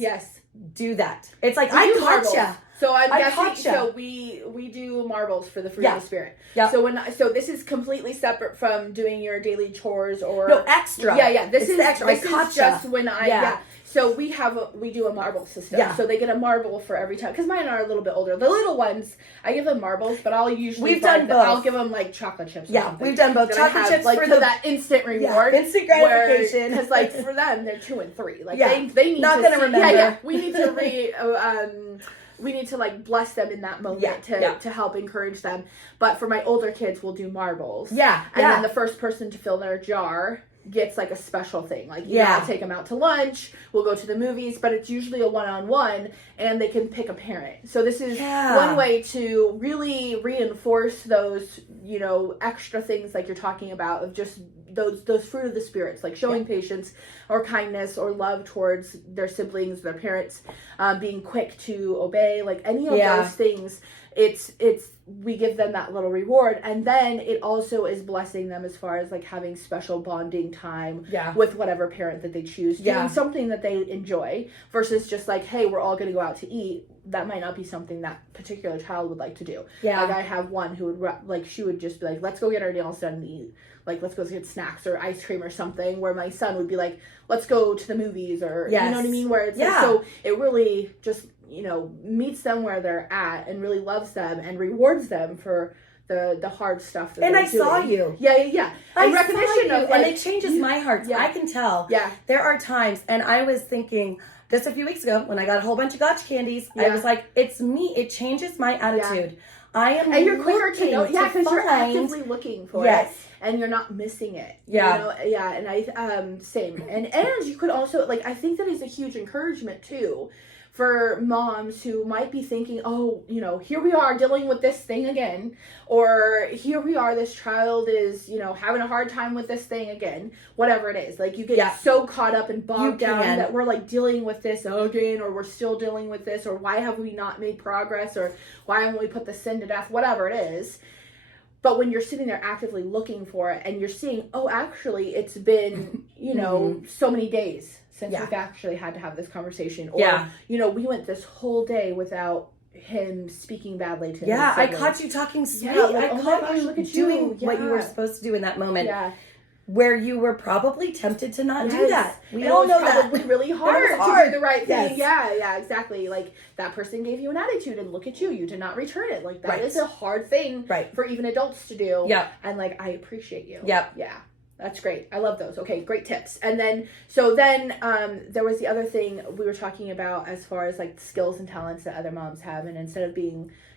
do that. It's like, I gotcha. So I'm guessing, so we do marbles for the fruit of the spirit. Yeah. So this is completely separate from doing your daily chores or... No, extra. Yeah. This is extra. This is just when So we do a marble system. Yeah. So they get a marble for every time. Because mine are a little bit older. The little ones, I give them marbles, but I'll usually... We've done both. I'll give them like chocolate chips. Yeah, we've done both. Chocolate chips like, for that instant reward. Instant gratification. Because like for them, they're 2 and 3. Like they need not going to remember. Yeah. We need to we need to like bless them in that moment to help encourage them. But for my older kids, we'll do marbles. Yeah. And then the first person to fill their jar gets like a special thing. Like, you know, I'll take them out to lunch, we'll go to the movies, but it's usually a one-on-one, and they can pick a parent. So this is one way to really reinforce those, you know, extra things like you're talking about, of just those fruit of the spirits, like showing patience or kindness or love towards their siblings, their parents, being quick to obey, like any of those things. It's we give them that little reward, and then it also is blessing them as far as like having special bonding time with whatever parent that they choose, doing something that they enjoy, versus just like, hey, we're all going to go out to eat. That might not be something that particular child would like to do. Like, I have one who would like, she would just be like, let's go get our nails done and eat. Like, let's go get snacks or ice cream or something, where my son would be like, let's go to the movies, or you know what I mean, where it's like, so it really just, you know, meets them where they're at and really loves them and rewards them for the hard stuff that they're doing. And I saw you. Yeah. I recognition of, like, and it changes my heart. I can tell. Yeah. There are times, and I was thinking just a few weeks ago when I got a whole bunch of gotcha candies, I was like, it's me. It changes my attitude. I am, and you're quicker to know, because you're actively looking for it, and you're not missing it. You know? And I same, and you could also, like, I think that is a huge encouragement too for moms who might be thinking, oh, you know, here we are dealing with this thing again, or here we are, this child is, you know, having a hard time with this thing again, whatever it is. Like, you get so caught up and bogged down that we're like dealing with this again, or we're still dealing with this, or why have we not made progress, or why haven't we put the sin to death, whatever it is. But when you're sitting there actively looking for it and you're seeing, oh, actually, it's been, you know, so many days since we've actually had to have this conversation. Or, you know, we went this whole day without him speaking badly to his siblings. I caught you talking sweet. Like, I caught you doing what you were supposed to do in that moment. Yeah. Where you were probably tempted to not do that. We all know that. It was probably really hard to do the right thing. Yeah, exactly. Like, that person gave you an attitude and look at you. You did not return it. Like, that is a hard thing for even adults to do. Yeah. And, like, I appreciate you. Yep. Yeah. That's great. I love those. Okay, great tips. And then, there was the other thing we were talking about as far as, like, skills and talents that other moms have. And instead of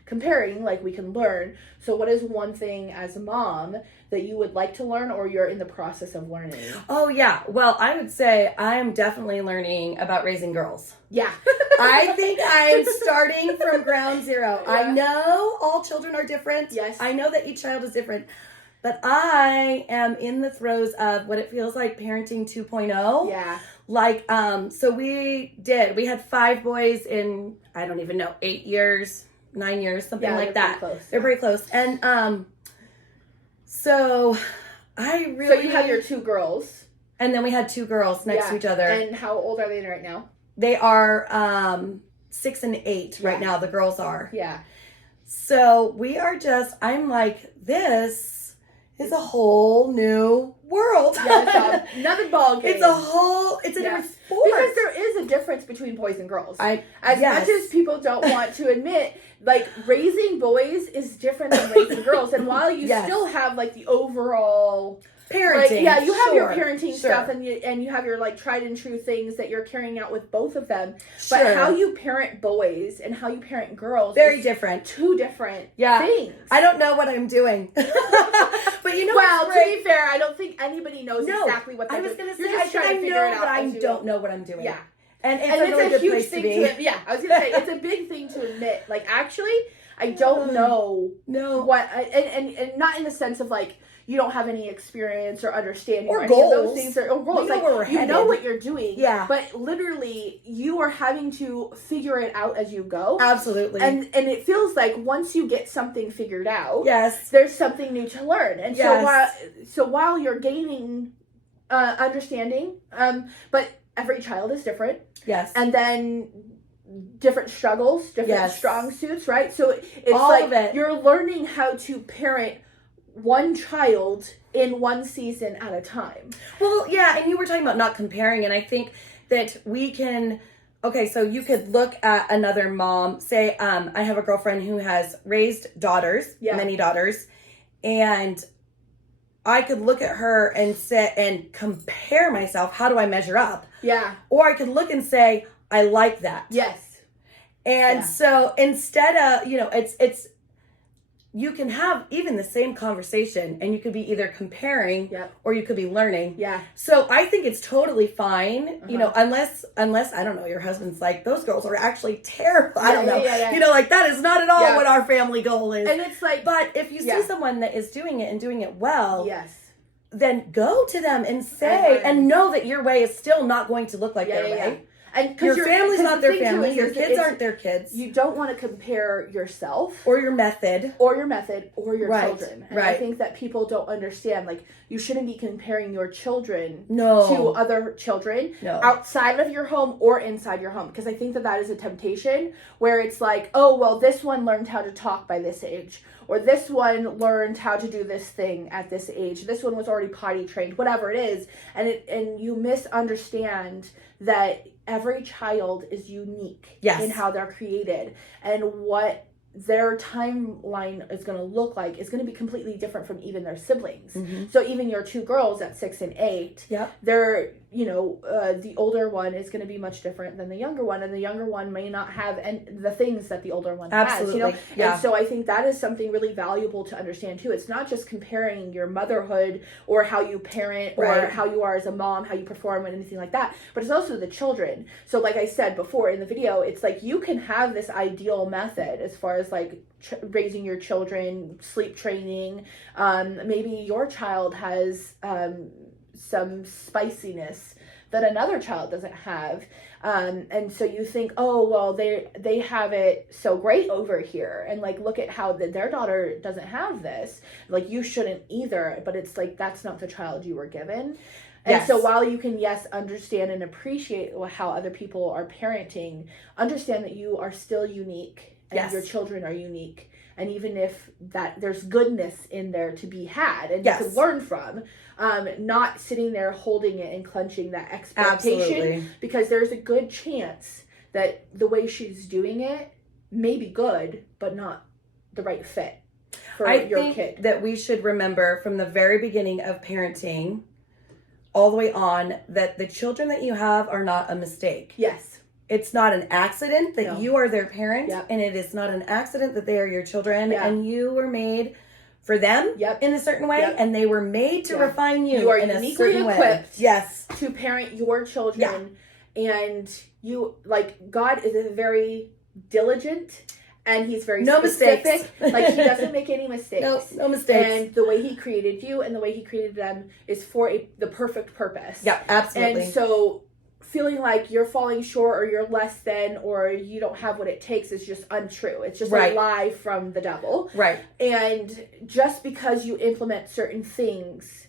comparing, like, we can learn. So what is one thing as a mom that you would like to learn, or you're in the process of learning? Oh, yeah. Well, I would say I am definitely learning about raising girls. Yeah. I think I'm starting from ground zero. Yeah. I know all children are different. Yes. I know that each child is different. But I am in the throes of what it feels like parenting 2.0. Yeah. Like, so we had 5 boys in, I don't even know, 8 years, 9 years, something like that. They're pretty close. And so I really... So you have your 2 girls. And then we had 2 girls next to each other. And how old are they right now? They are 6 and 8 right now, the girls are. Yeah. So we are I'm like, this is a whole new world. Yeah, it's another ball game. It's a different sport. Because there is a difference between boys and girls. As much as people don't want to admit, like, raising boys is different than raising girls. And while you still have, like, the overall parenting, like, you have your parenting stuff, and you have your, like, tried and true things that you're carrying out with both of them. But how you parent boys and how you parent girls very different. 2 different things. I don't know what I'm doing. But you know, well, to be fair, I don't think anybody knows exactly what they're doing. I was going to say, I trying to figure it out. I don't know what I'm doing. Yeah. And it's a really good huge place thing to be. Yeah, I was going to say, it's a big thing to admit. Like, actually, I don't know what, and not in the sense of, like, you don't have any experience or understanding or goals. Any of those things. Or goals. Like, where we're headed. You know what you're doing. Yeah. But literally, you are having to figure it out as you go. Absolutely. And it feels like once you get something figured out, yes, there's something new to learn. And so while you're gaining understanding, but every child is different. Yes. And then different struggles, different strong suits, right? So it's all like of it. You're learning how to parent one child in one season at a time. Well, yeah, and you were talking about not comparing, and I think that we can, so you could look at another mom, say, I have a girlfriend who has raised daughters, many daughters, and I could look at her and compare myself, how do I measure up? Yeah. Or I could look and say, I like that. Yes. And so instead of, it's you can have even the same conversation and you could be either comparing or you could be learning. Yeah. So I think it's totally fine, unless, I don't know, your husband's like, those girls are actually terrible. I don't know. Yeah. Like, that is not at all what our family goal is. And it's like, but if you see someone that is doing it and doing it well, then go to them and say, and know that your way is still not going to look like their way. And your family's not their family. Your kids aren't their kids. You don't want to compare yourself or your method or your children. And I think that people don't understand. Like, you shouldn't be comparing your children to other children outside of your home or inside your home, because I think that is a temptation where it's like, oh, well, this one learned how to talk by this age, or this one learned how to do this thing at this age. This one was already potty trained, whatever it is, and you misunderstand that every child is unique in how they're created, and what their timeline is going to look like is going to be completely different from even their siblings. Mm-hmm. So even your 2 girls at 6 and 8, they're, the older one is going to be much different than the younger one, and the younger one may not have the things that the older one Absolutely. has, Yeah. And so I think that is something really valuable to understand too. It's not just comparing your motherhood or how you parent or how you are as a mom, how you perform and anything like that, but it's also the children. So like I said before in the video, it's like you can have this ideal method as far as like raising your children, sleep training. Maybe your child has some spiciness that another child doesn't have, and so you think, oh well, they have it so great over here, and like look at how their daughter doesn't have this, like you shouldn't either. But it's like that's not the child you were given. And so while you can, understand and appreciate how other people are parenting, understand that you are still unique and your children are unique. And even if that there's goodness in there to be had and you can learn from, not sitting there holding it and clenching that expectation. Absolutely. Because there's a good chance that the way she's doing it may be good, but not the right fit for your kid. I think that we should remember from the very beginning of parenting all the way on that the children that you have are not a mistake. Yes. It's not an accident that you are their parent, and it is not an accident that they are your children, and you were made for them in a certain way, and they were made to refine you. You are in uniquely a certain equipped way. to parent your children, and you, like, God is very diligent, and he's very specific. Mistakes. Like, he doesn't make any mistakes. No mistakes. And the way he created you and the way he created them is for the perfect purpose. Yeah, absolutely. And so feeling like you're falling short or you're less than or you don't have what it takes is just untrue. It's just a lie from the devil. Right. And just because you implement certain things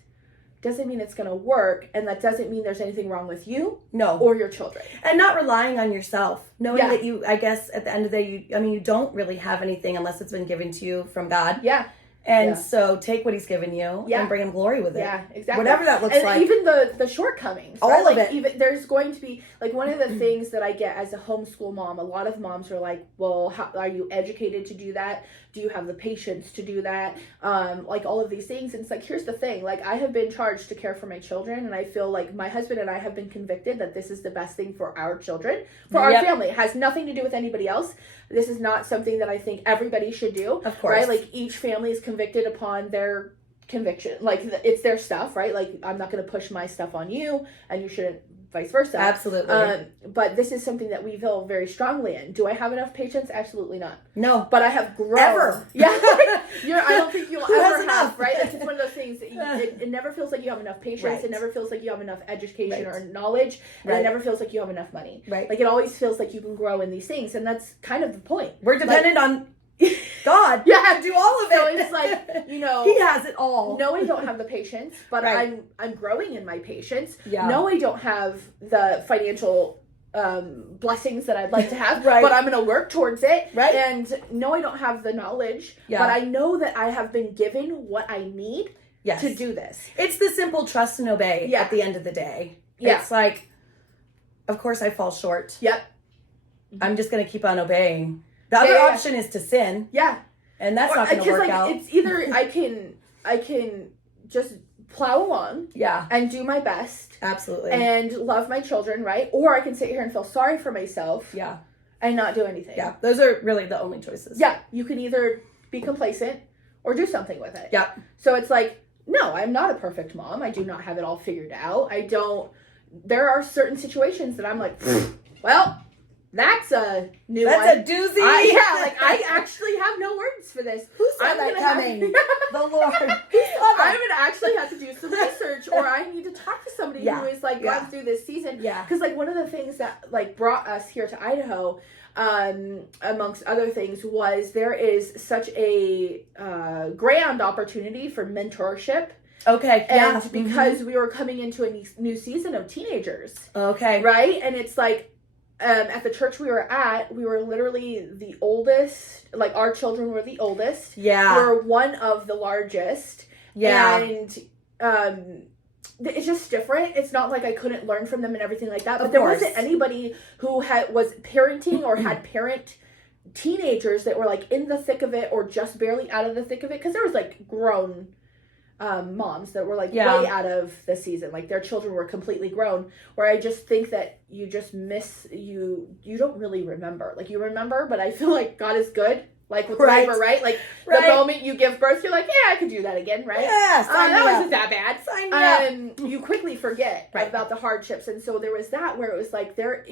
doesn't mean it's going to work, and that doesn't mean there's anything wrong with you or your children. And not relying on yourself, knowing that you, I guess at the end of the day, you don't really have anything unless it's been given to you from God. Yeah. And so take what he's given you and bring him glory with it. Yeah, exactly. Whatever that looks like. And even the shortcomings. All right? of it. Even there's going to be, like, one of the things that I get as a homeschool mom, a lot of moms are like, well, how, are you educated to do that? Do you have the patience to do that? Like all of these things. And it's like, here's the thing. Like, I have been charged to care for my children, and I feel like my husband and I have been convicted that this is the best thing for our children, for our family. It has nothing to do with anybody else. This is not something that I think everybody should do. Of course. Right? Like, each family is convicted upon their conviction. Like, it's their stuff, right? Like, I'm not going to push my stuff on you, and you shouldn't, vice versa. Absolutely. But this is something that we feel very strongly in. Do I have enough patience? Absolutely not. No. But I have grown. Ever. Yeah. I don't think you'll ever have, enough? right? Like, it's one of those things that it never feels like you have enough patience. Right. It never feels like you have enough education or knowledge. And it never feels like you have enough money. Right. Like, it always feels like you can grow in these things. And that's kind of the point. We're dependent on God. Yeah. To do all of it. So it's like, He has it all. No, I don't have the patience, but I'm growing in my patience. Yeah. No, I don't have the financial blessings that I'd like to have, Right. but I'm going to work towards it. Right. And no, I don't have the knowledge, but I know that I have been given what I need to do this. It's the simple trust and obey at the end of the day. Yeah. It's like, of course I fall short. Yep. I'm just going to keep on obeying. The other option is to sin. Yeah. And that's not going to work out. It's either I can just plow along and do my best. Absolutely. And love my children, right? Or I can sit here and feel sorry for myself. Yeah. And not do anything. Yeah. Those are really the only choices. Yeah. You can either be complacent or do something with it. Yeah. So it's like, no, I'm not a perfect mom. I do not have it all figured out. There are certain situations that I'm like, well, that's a new one. That's a doozy. I actually have no words for this. Who saw that coming? The Lord. I'm going to actually have to do some research, or I need to talk to somebody who is like gone through this season. Yeah. Because like one of the things that like brought us here to Idaho, amongst other things, was there is such a grand opportunity for mentorship. Okay. And because we were coming into a new season of teenagers. Okay. Right? And it's like, at the church we were at, we were literally the oldest. Like, our children were the oldest. Yeah. We're one of the largest. Yeah. And it's just different. It's not like I couldn't learn from them and everything like that. But there wasn't anybody who was parenting or had parent teenagers that were like in the thick of it or just barely out of the thick of it. Because there was like grown moms that were like way out of the season, like their children were completely grown, where I just think that you just you don't really remember, like you remember, but I feel like God is good, like with labor, right? Like the moment you give birth, you're like, yeah, I could do that again, right? Yes, that wasn't that bad. Sign me up. You quickly forget about the hardships, and so there was that where it was like there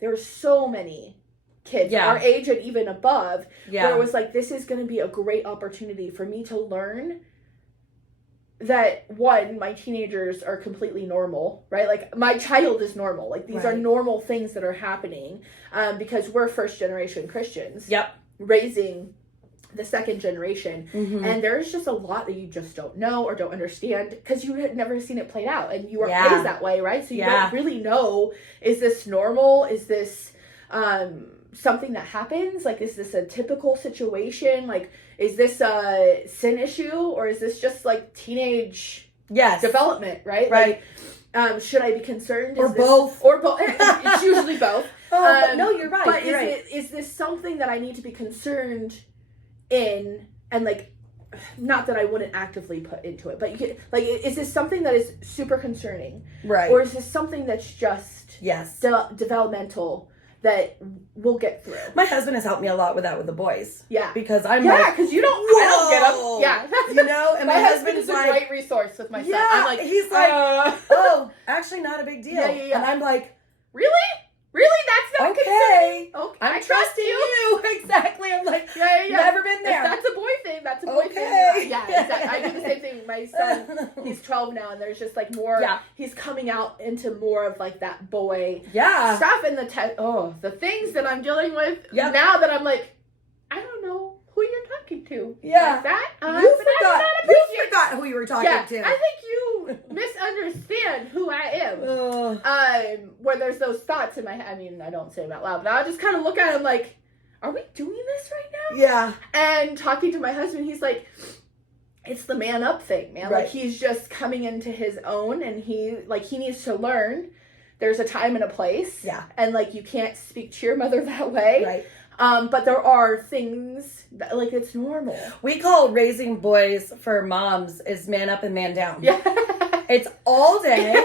were so many kids our age and even above, where it was like, this is going to be a great opportunity for me to learn that, one, my teenagers are completely normal, right? Like my child is normal. Like these are normal things that are happening, because we're first generation Christians. Raising the second generation. And there's just a lot that you just don't know or don't understand because you had never seen it played out, and you were raised that way, right? So you don't really know, is this normal? Is this something that happens? Like, is this a typical situation? Like, is this a sin issue, or is this just like teenage development, right? Like, should I be concerned? Or both. Or both. It's usually both. But no, you're right. But is this something that I need to be concerned in, and like, not that I wouldn't actively put into it, but you get, like, is this something that is super concerning? Right. Or is this something that's just developmental that we'll get through? My husband has helped me a lot with that with the boys. Yeah. Because I'm because I don't get them. Yeah. You know, and my husband is like, a great resource with my son. Yeah, I'm like, he's like, oh, actually not a big deal. Yeah. And I'm like, really? That's not okay. Okay. I'm trusting you. Exactly. I'm like, never been there. If that's a boy thing. That's a boy thing. Yeah, exactly. I do the same thing. My son, he's 12 now, and there's just like more. Yeah. He's coming out into more of like that boy stuff, and the things that I'm dealing with now that I'm like, I don't know who you're talking to. Yeah. Like that. You forgot who you were talking to. I think you misunderstand who I am. Where there's those thoughts in my head. I mean, I don't say them out loud, but I'll just kind of look at him like, are we doing this right now? Yeah. And talking to my husband, he's like, it's the man up thing, man. Right. Like, he's just coming into his own, and he needs to learn there's a time and a place. Yeah. And like, you can't speak to your mother that way. Right. But there are things that, like, it's normal. We call raising boys for moms is man up and man down. Yeah. It's all day,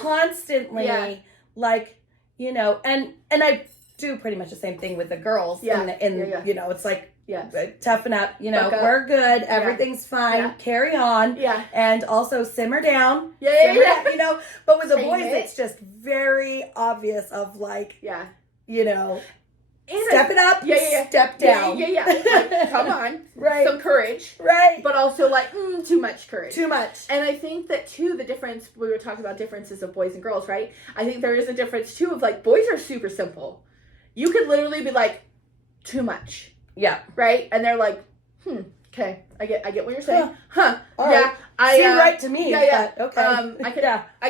constantly, like, you know, and I do pretty much the same thing with the girls. You know, it's like, toughen up, you know, we're good, everything's fine, carry on, and also simmer down, you know, but with the boys, it's just very obvious of like, you know, step it up, step down. Like, come on. Some courage. But also, like, too much courage. Too much. And I think that, too, the difference, we were talking about differences of boys and girls, right? I think there is a difference, too, of, like, boys are super simple. You could literally be like, too much. Yeah. Right? And they're like, okay, I get what you're saying. All right. Seemed right to me. But okay. I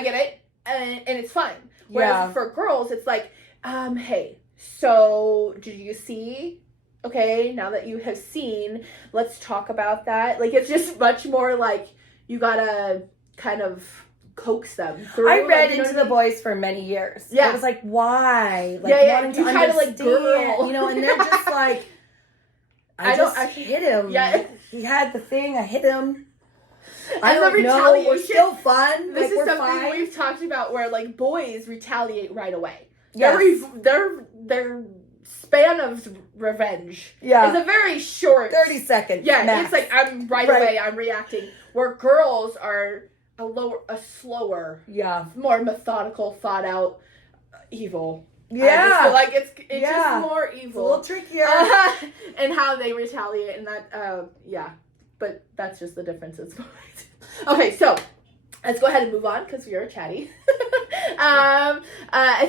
get it. And it's fun. Whereas for girls, it's like, hey, so, did you see? Okay, now that you have seen, let's talk about that. Like, it's just much more like, you gotta kind of coax them through. I read into the boys for many years. Yeah. It was like, why? Like, wanting to understand, like, girl. You know, and they're just like, I hit him. Yeah. He had the thing, I hit him. I don't know, we're still fun. This is something we've talked about where, like, boys retaliate right away. Yes. Their span of revenge is a very short 30 seconds. Yeah, max. It's like I'm right away, I'm reacting. Where girls are a slower, more methodical, thought out, evil. Yeah, I just feel like it's just more evil. It's a little trickier, and how they retaliate, and that but that's just the differences. Okay, so. Let's go ahead and move on because we are chatty. I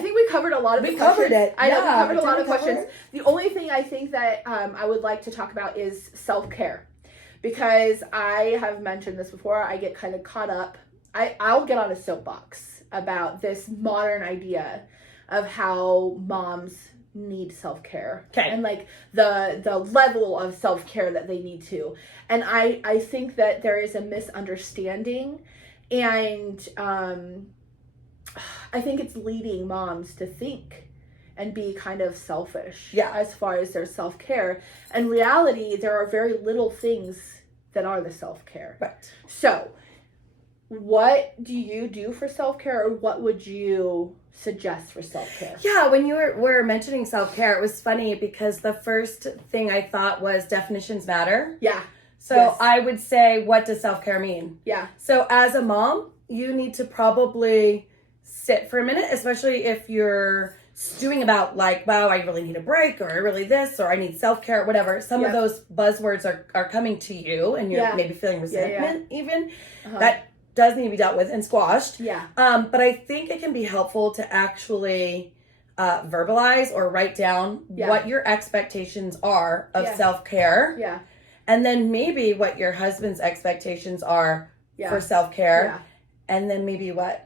think we covered a lot of questions. Covered it. I know we covered a lot of questions. The only thing I think that I would like to talk about is self-care. Because I have mentioned this before, I get kind of caught up. I'll get on a soapbox about this modern idea of how moms need self-care. Okay. And like the level of self-care that they need to. And I think that there is a misunderstanding. And I think it's leading moms to think and be kind of selfish as far as their self-care. In reality, there are very little things that are the self-care. Right. So what do you do for self-care, or what would you suggest for self-care? Yeah, when you were mentioning self-care, it was funny because the first thing I thought was definitions matter. Yeah. So yes. I would say, what does self-care mean? Yeah. So as a mom, you need to probably sit for a minute, especially if you're stewing about like, wow, I really need a break, or I really this, or I need self-care, or whatever. Some of those buzzwords are coming to you, and you're maybe feeling resentment even. That does need to be dealt with and squashed. Yeah. But I think it can be helpful to actually verbalize or write down what your expectations are of self-care. Yeah. And then maybe what your husband's expectations are for self-care. Yeah. And then maybe what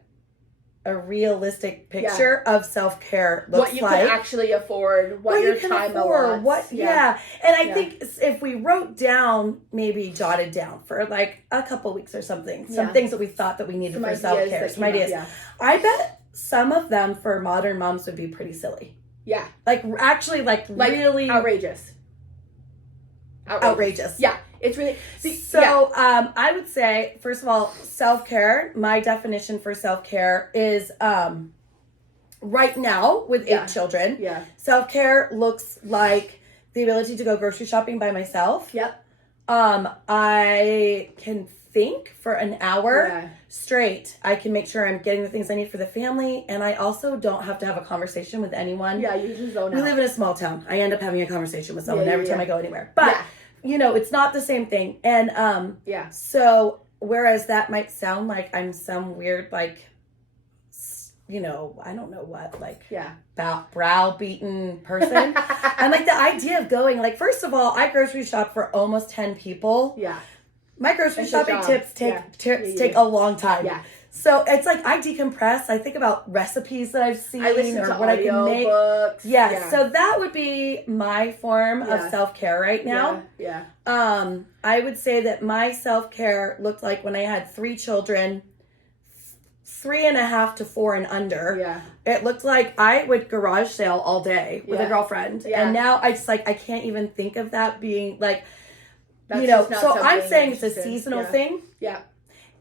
a realistic picture of self-care looks like. What you can actually afford, what your time allows. And I think if we wrote down, maybe jotted down for like a couple weeks or something, some things that we thought that we needed for self-care, some ideas. Yeah. I bet some of them for modern moms would be pretty silly. Yeah. Like actually like really outrageous. Yeah. It's really I would say, first of all, self-care, my definition for self-care is right now with 8 children. Yeah. Self-care looks like the ability to go grocery shopping by myself. Yep. I can think for an hour straight. I can make sure I'm getting the things I need for the family, and I also don't have to have a conversation with anyone. Yeah, you just zone out. We live in a small town. I end up having a conversation with someone every time I go anywhere. But you know, it's not the same thing. And so whereas that might sound like I'm some weird, like, you know, I don't know what, like browbeaten person. I'm like, the idea of going, like, first of all, I grocery shop for almost 10 people. Yeah. My grocery shopping tips take a long time. Yeah. So it's like I decompress. I think about recipes that I've seen or what I can make. Yeah. So that would be my form of self-care right now. Yeah. I would say that my self-care looked like when I had 3 children, 3.5 to 4 and under. Yeah. It looked like I would garage sale all day with a girlfriend. Yeah. And now I just like, I can't even think of that being like, you know, so I'm saying it's a seasonal thing. Yeah.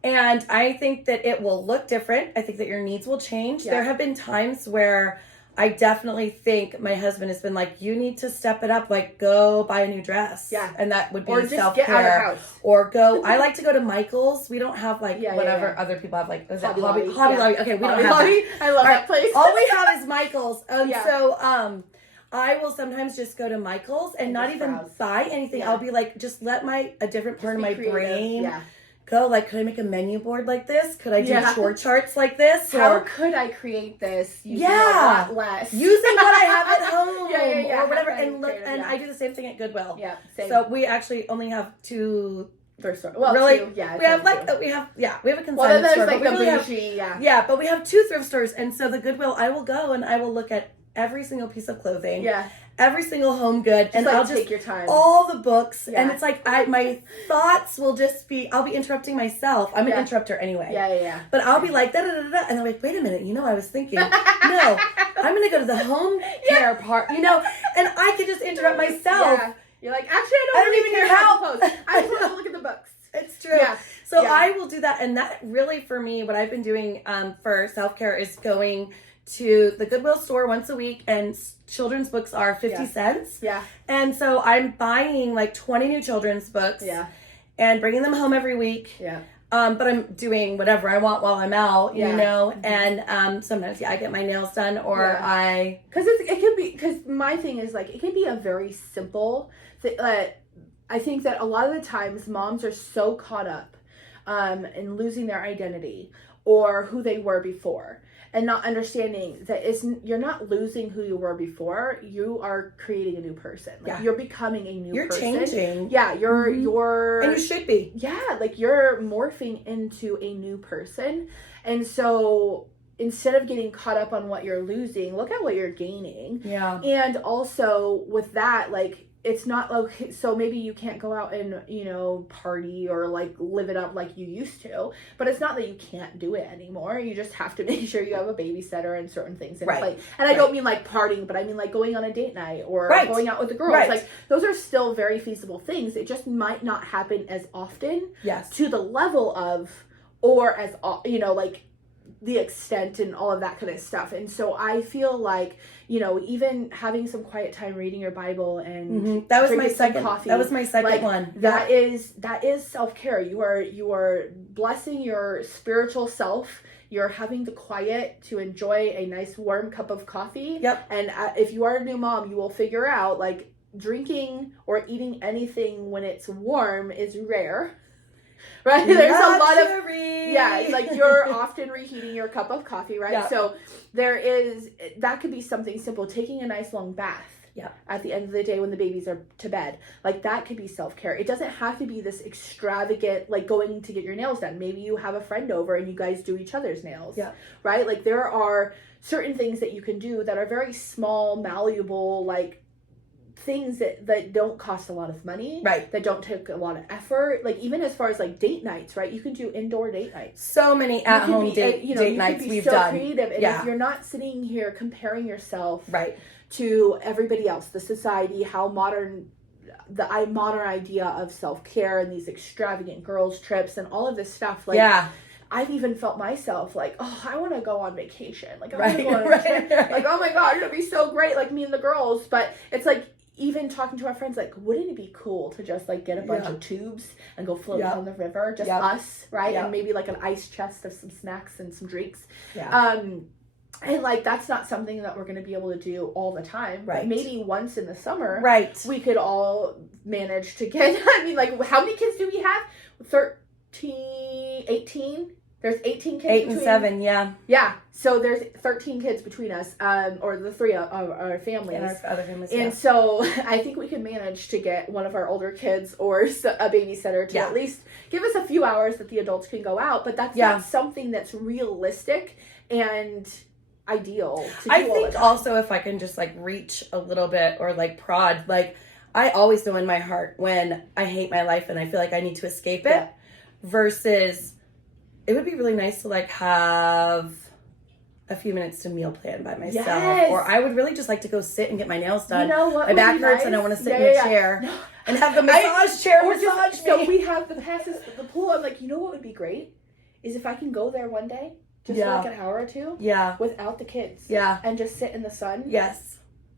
And I think that it will look different. I think that your needs will change. Yeah. There have been times where I definitely think my husband has been like, you need to step it up, like go buy a new dress. Yeah. And that would be self-care. Or just get out of the house. Or go, I like to go to Michael's. We don't have like whatever other people have, like, is that Hobby Lobby? Okay, we don't have that. I love that place. All we have is Michael's. So I will sometimes just go to Michael's and not even buy anything. Yeah. I'll be like, just let a different part of my brain go. Like, could I make a menu board like this? Could I do chore charts like this? How could I create this using a lot less? Using what I have at home or whatever. And look, and I do the same thing at Goodwill. Yeah, same. So we actually only have 2 thrift stores. Well, really, 2, we have like we have a consignment store. Like but the bougie, but we have 2 thrift stores, and so the Goodwill, I will go and I will look at every single piece of clothing. Yeah. Every single home good, and like, I'll just take your time. All the books, and it's like my thoughts will just be. I'll be interrupting myself. I'm an interrupter anyway. Yeah. But I'll be like da da da da, and I'm like, wait a minute. You know, I was thinking, no, I'm gonna go to the home care part. You know, and I could just interrupt myself. Yeah. You're like, actually, I don't even care how to post. I just want to look at the books. It's true. Yeah. So I will do that, and that really for me, what I've been doing for self-care is going to the Goodwill store once a week, and children's books are 50 cents. Yeah. And so I'm buying like 20 new children's books. Yeah. And bringing them home every week. Yeah. But I'm doing whatever I want while I'm out, you know, and sometimes I get my nails done, or because it could be, because my thing is like, it can be a very simple thing. I think that a lot of the times moms are so caught up in losing their identity or who they were before, and not understanding that you're not losing who you were before. You are creating a new person. Like you're becoming a new person. You're changing. Yeah, you're and you should be. Yeah, like you're morphing into a new person. And so instead of getting caught up on what you're losing, look at what you're gaining. Yeah. And also with that, like, it's not like, so maybe you can't go out and, you know, party or like live it up like you used to, but it's not that you can't do it anymore. You just have to make sure you have a babysitter and certain things in place. And I don't mean like partying, but I mean like going on a date night or going out with the girls. Like those are still very feasible things. It just might not happen as often to the level of, or as, you know, like the extent and all of that kind of stuff. And so I feel like, you know, even having some quiet time reading your Bible and that was my second coffee. That was my second one. That is self-care. You are blessing your spiritual self. You're having the quiet to enjoy a nice warm cup of coffee. And if you are a new mom, you will figure out like drinking or eating anything when it's warm is rare. Right? There's a lot of, like you're often reheating your cup of coffee, right? So that could be something simple. Taking a nice long bath at the end of the day when the babies are to bed. Like that could be self-care. It doesn't have to be this extravagant, like going to get your nails done. Maybe you have a friend over and you guys do each other's nails, right? Like there are certain things that you can do that are very small, malleable, like things that don't cost a lot of money, that don't take a lot of effort, like even as far as like date nights, right? You can do indoor date nights. So many at-home date nights we've done. Creative. And if you're not sitting here comparing yourself to everybody else, the society, how modern idea of self-care and these extravagant girls trips and all of this stuff, like I've even felt myself like, oh, I want to go on vacation, like I want to go on a trip. Like, oh my god, it'll be so great, like me and the girls. But it's like, even talking to our friends, like, wouldn't it be cool to just like get a bunch of tubes and go float down the river, just us, right? And maybe like an ice chest of some snacks and some drinks. And like that's not something that we're going to be able to do all the time. But maybe once in the summer, we could all manage to get. I mean, like, how many kids do we have? 13, 18. There's 18 kids. 8 and 7, yeah. So there's 13 kids between us, or the three of our families. And our other families, And so I think we could manage to get one of our older kids or a babysitter to at least give us a few hours that the adults can go out. But that's not something that's realistic and ideal to do. I think also if I can just like reach a little bit or like prod, like I always know in my heart when I hate my life and I feel like I need to escape it versus... It would be really nice to like have a few minutes to meal plan by myself, or I would really just like to go sit and get my nails done. You know what? My back hurts and I want to sit in a chair and have the massage chair massage me. So we have the passes at the pool. I'm like, you know what would be great is if I can go there one day, just for like an hour or two, without the kids, and just sit in the sun,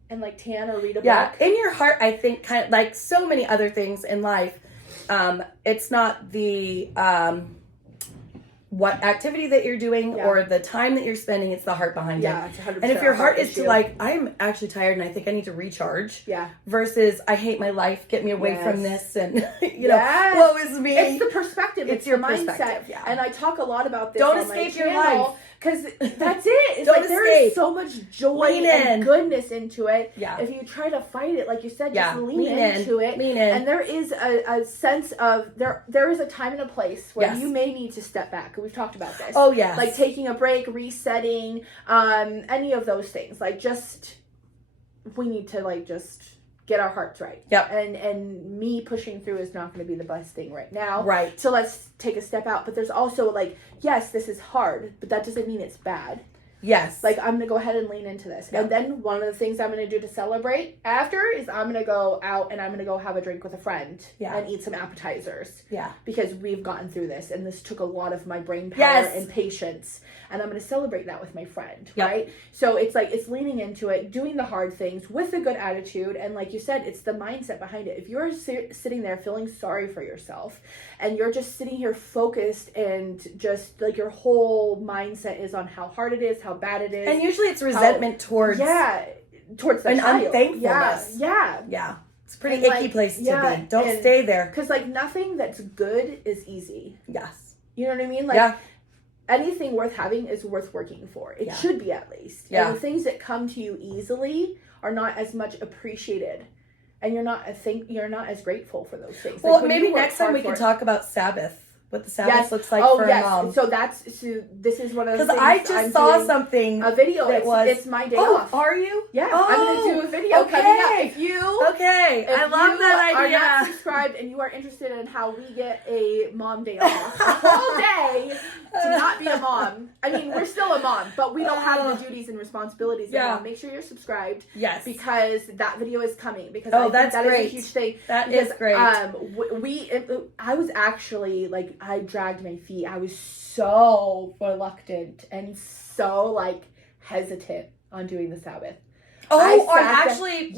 and like tan or read a book. In your heart, I think kind of like so many other things in life, it's not the what activity that you're doing or the time that you're spending, it's the heart behind it. It's 100% and if your heart is to like, I'm actually tired and I think I need to recharge. Versus I hate my life, get me away from this, and you know, woe is me. It's the perspective. It's your mindset. And I talk a lot about this. Don't escape your life. Because that's it. It's like there is so much joy and goodness into it. If you try to fight it, like you said, just lean into it. And there is a sense of, there is a time and a place where you may need to step back. We've talked about this. Oh, yes. Like taking a break, resetting, any of those things. Like just, we need to like just get our hearts right. And me pushing through is not going to be the best thing right now. So let's take a step out. But there's also like, yes, this is hard, but that doesn't mean it's bad. Like, I'm going to go ahead and lean into this. And then one of the things I'm going to do to celebrate after is I'm going to go out and I'm going to go have a drink with a friend and eat some appetizers. Because we've gotten through this and this took a lot of my brain power and patience. And I'm going to celebrate that with my friend, right? So it's like, it's leaning into it, doing the hard things with a good attitude. And like you said, it's the mindset behind it. If you're sitting there feeling sorry for yourself and you're just sitting here focused and just like your whole mindset is on how hard it is, how bad it is. And usually it's resentment towards the an child. Unthankfulness. It's a pretty icky place to be. Don't stay there. Because like nothing that's good is easy. You know what I mean? Like anything worth having is worth working for. It should be, at least. And the things that come to you easily are not as much appreciated. And you're not as grateful for those things. Well, like maybe next time we can talk about Sabbath what the Sabbath looks like for a mom. So this is one of the things. Because I just saw something. A video. It's my day off. Are you? Yeah. I'm going to do a video coming up. If you I love that idea. Are not subscribed and you are interested in how we get a mom day off, a whole day to not be a mom. I mean, we're still a mom, but we don't have the duties and responsibilities of a mom. Make sure you're subscribed. Yes. Because that video is coming. Because that's that great. Is a huge thing. That is great. I was actually like, I dragged my feet. I was so reluctant and so like hesitant on doing the Sabbath. Observing.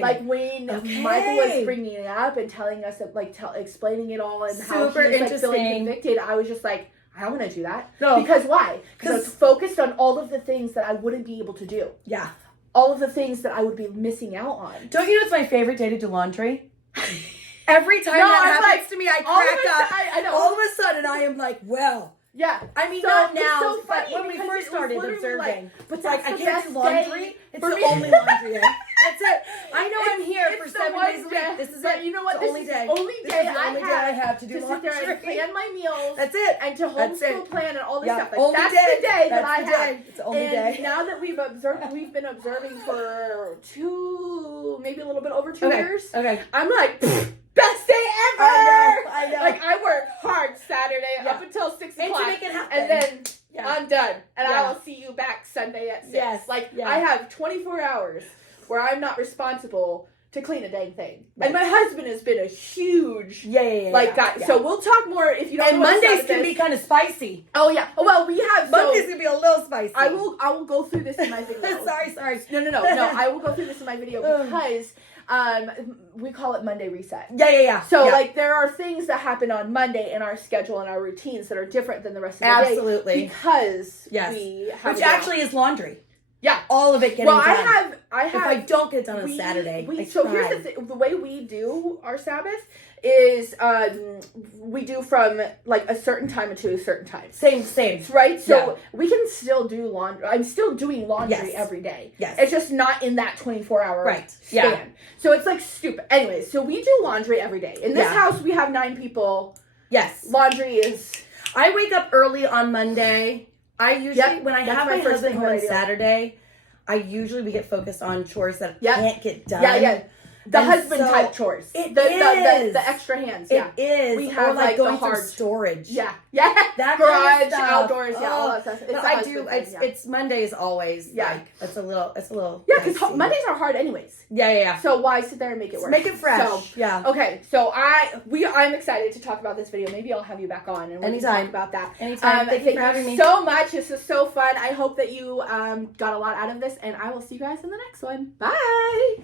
Like when Michael was bringing it up and telling us, explaining it all and how he was feeling convicted, I was just like, I don't want to do that. No. Because why? Because I was focused on all of the things that I wouldn't be able to do. Yeah. All of the things that I would be missing out on. Don't you know it's my favorite day to do laundry? Every time that happens to me, I crack up. I know. All of a sudden, I am like, well. Yeah. I mean, not now, but when we first started observing. But I can't do laundry. It's the only laundry day. That's it. I know I'm here for 7 days a week. This is it. You know what? It's the only day I have to do laundry. To sit there and plan my meals. That's it. And to homeschool plan and all this stuff. Like, that's the day that I have. It's the only day. Now that we've been observing for maybe a little bit over 2 years. Okay. I'm like, best day ever! I know. Like, I work hard Saturday up until 6 o'clock. And to make it happen. And then I'm done. And I will see you back Sunday at 6. Yes. I have 24 hours where I'm not responsible to clean a dang thing. Right. And my husband has been a huge guy. Yeah. So we'll talk more if you don't know. And Mondays can be kind of spicy. Oh yeah. Well, we have Mondays can be a little spicy. I will go through this in my video. Sorry. No. I will go through this in my video because we call it Monday reset. Yeah. So there are things that happen on Monday in our schedule and our routines that are different than the rest of the day. Absolutely. Because we have which actually is laundry. Yeah. All of it getting done. I have. If I don't get it done on Saturday, here's the thing. The way we do our Sabbath is we do from like a certain time to a certain time. Same. Right? So we can still do laundry. I'm still doing laundry every day. Yes. It's just not in that 24-hour span. Yeah. So it's like stupid. Anyway, so we do laundry every day. In this house, we have 9 people. Yes. Laundry is... I wake up early on Monday. I usually, when I have my husband home on Saturday, we get focused on chores that can't get done. Yeah. The husband type chores. The extra hands. Yeah. It is. We have like going through storage. Yeah. That garage, kind of outdoors, all that stuff. It's Mondays always. It's a little. Yeah, because Mondays are hard anyways. Yeah. So why sit there and make it work? Make it fresh. So, okay. So I'm excited to talk about this video. Maybe I'll have you back on and we can talk about that. Anytime. Thank you for having me so much. This is so fun. I hope that you got a lot out of this, and I will see you guys in the next one. Bye.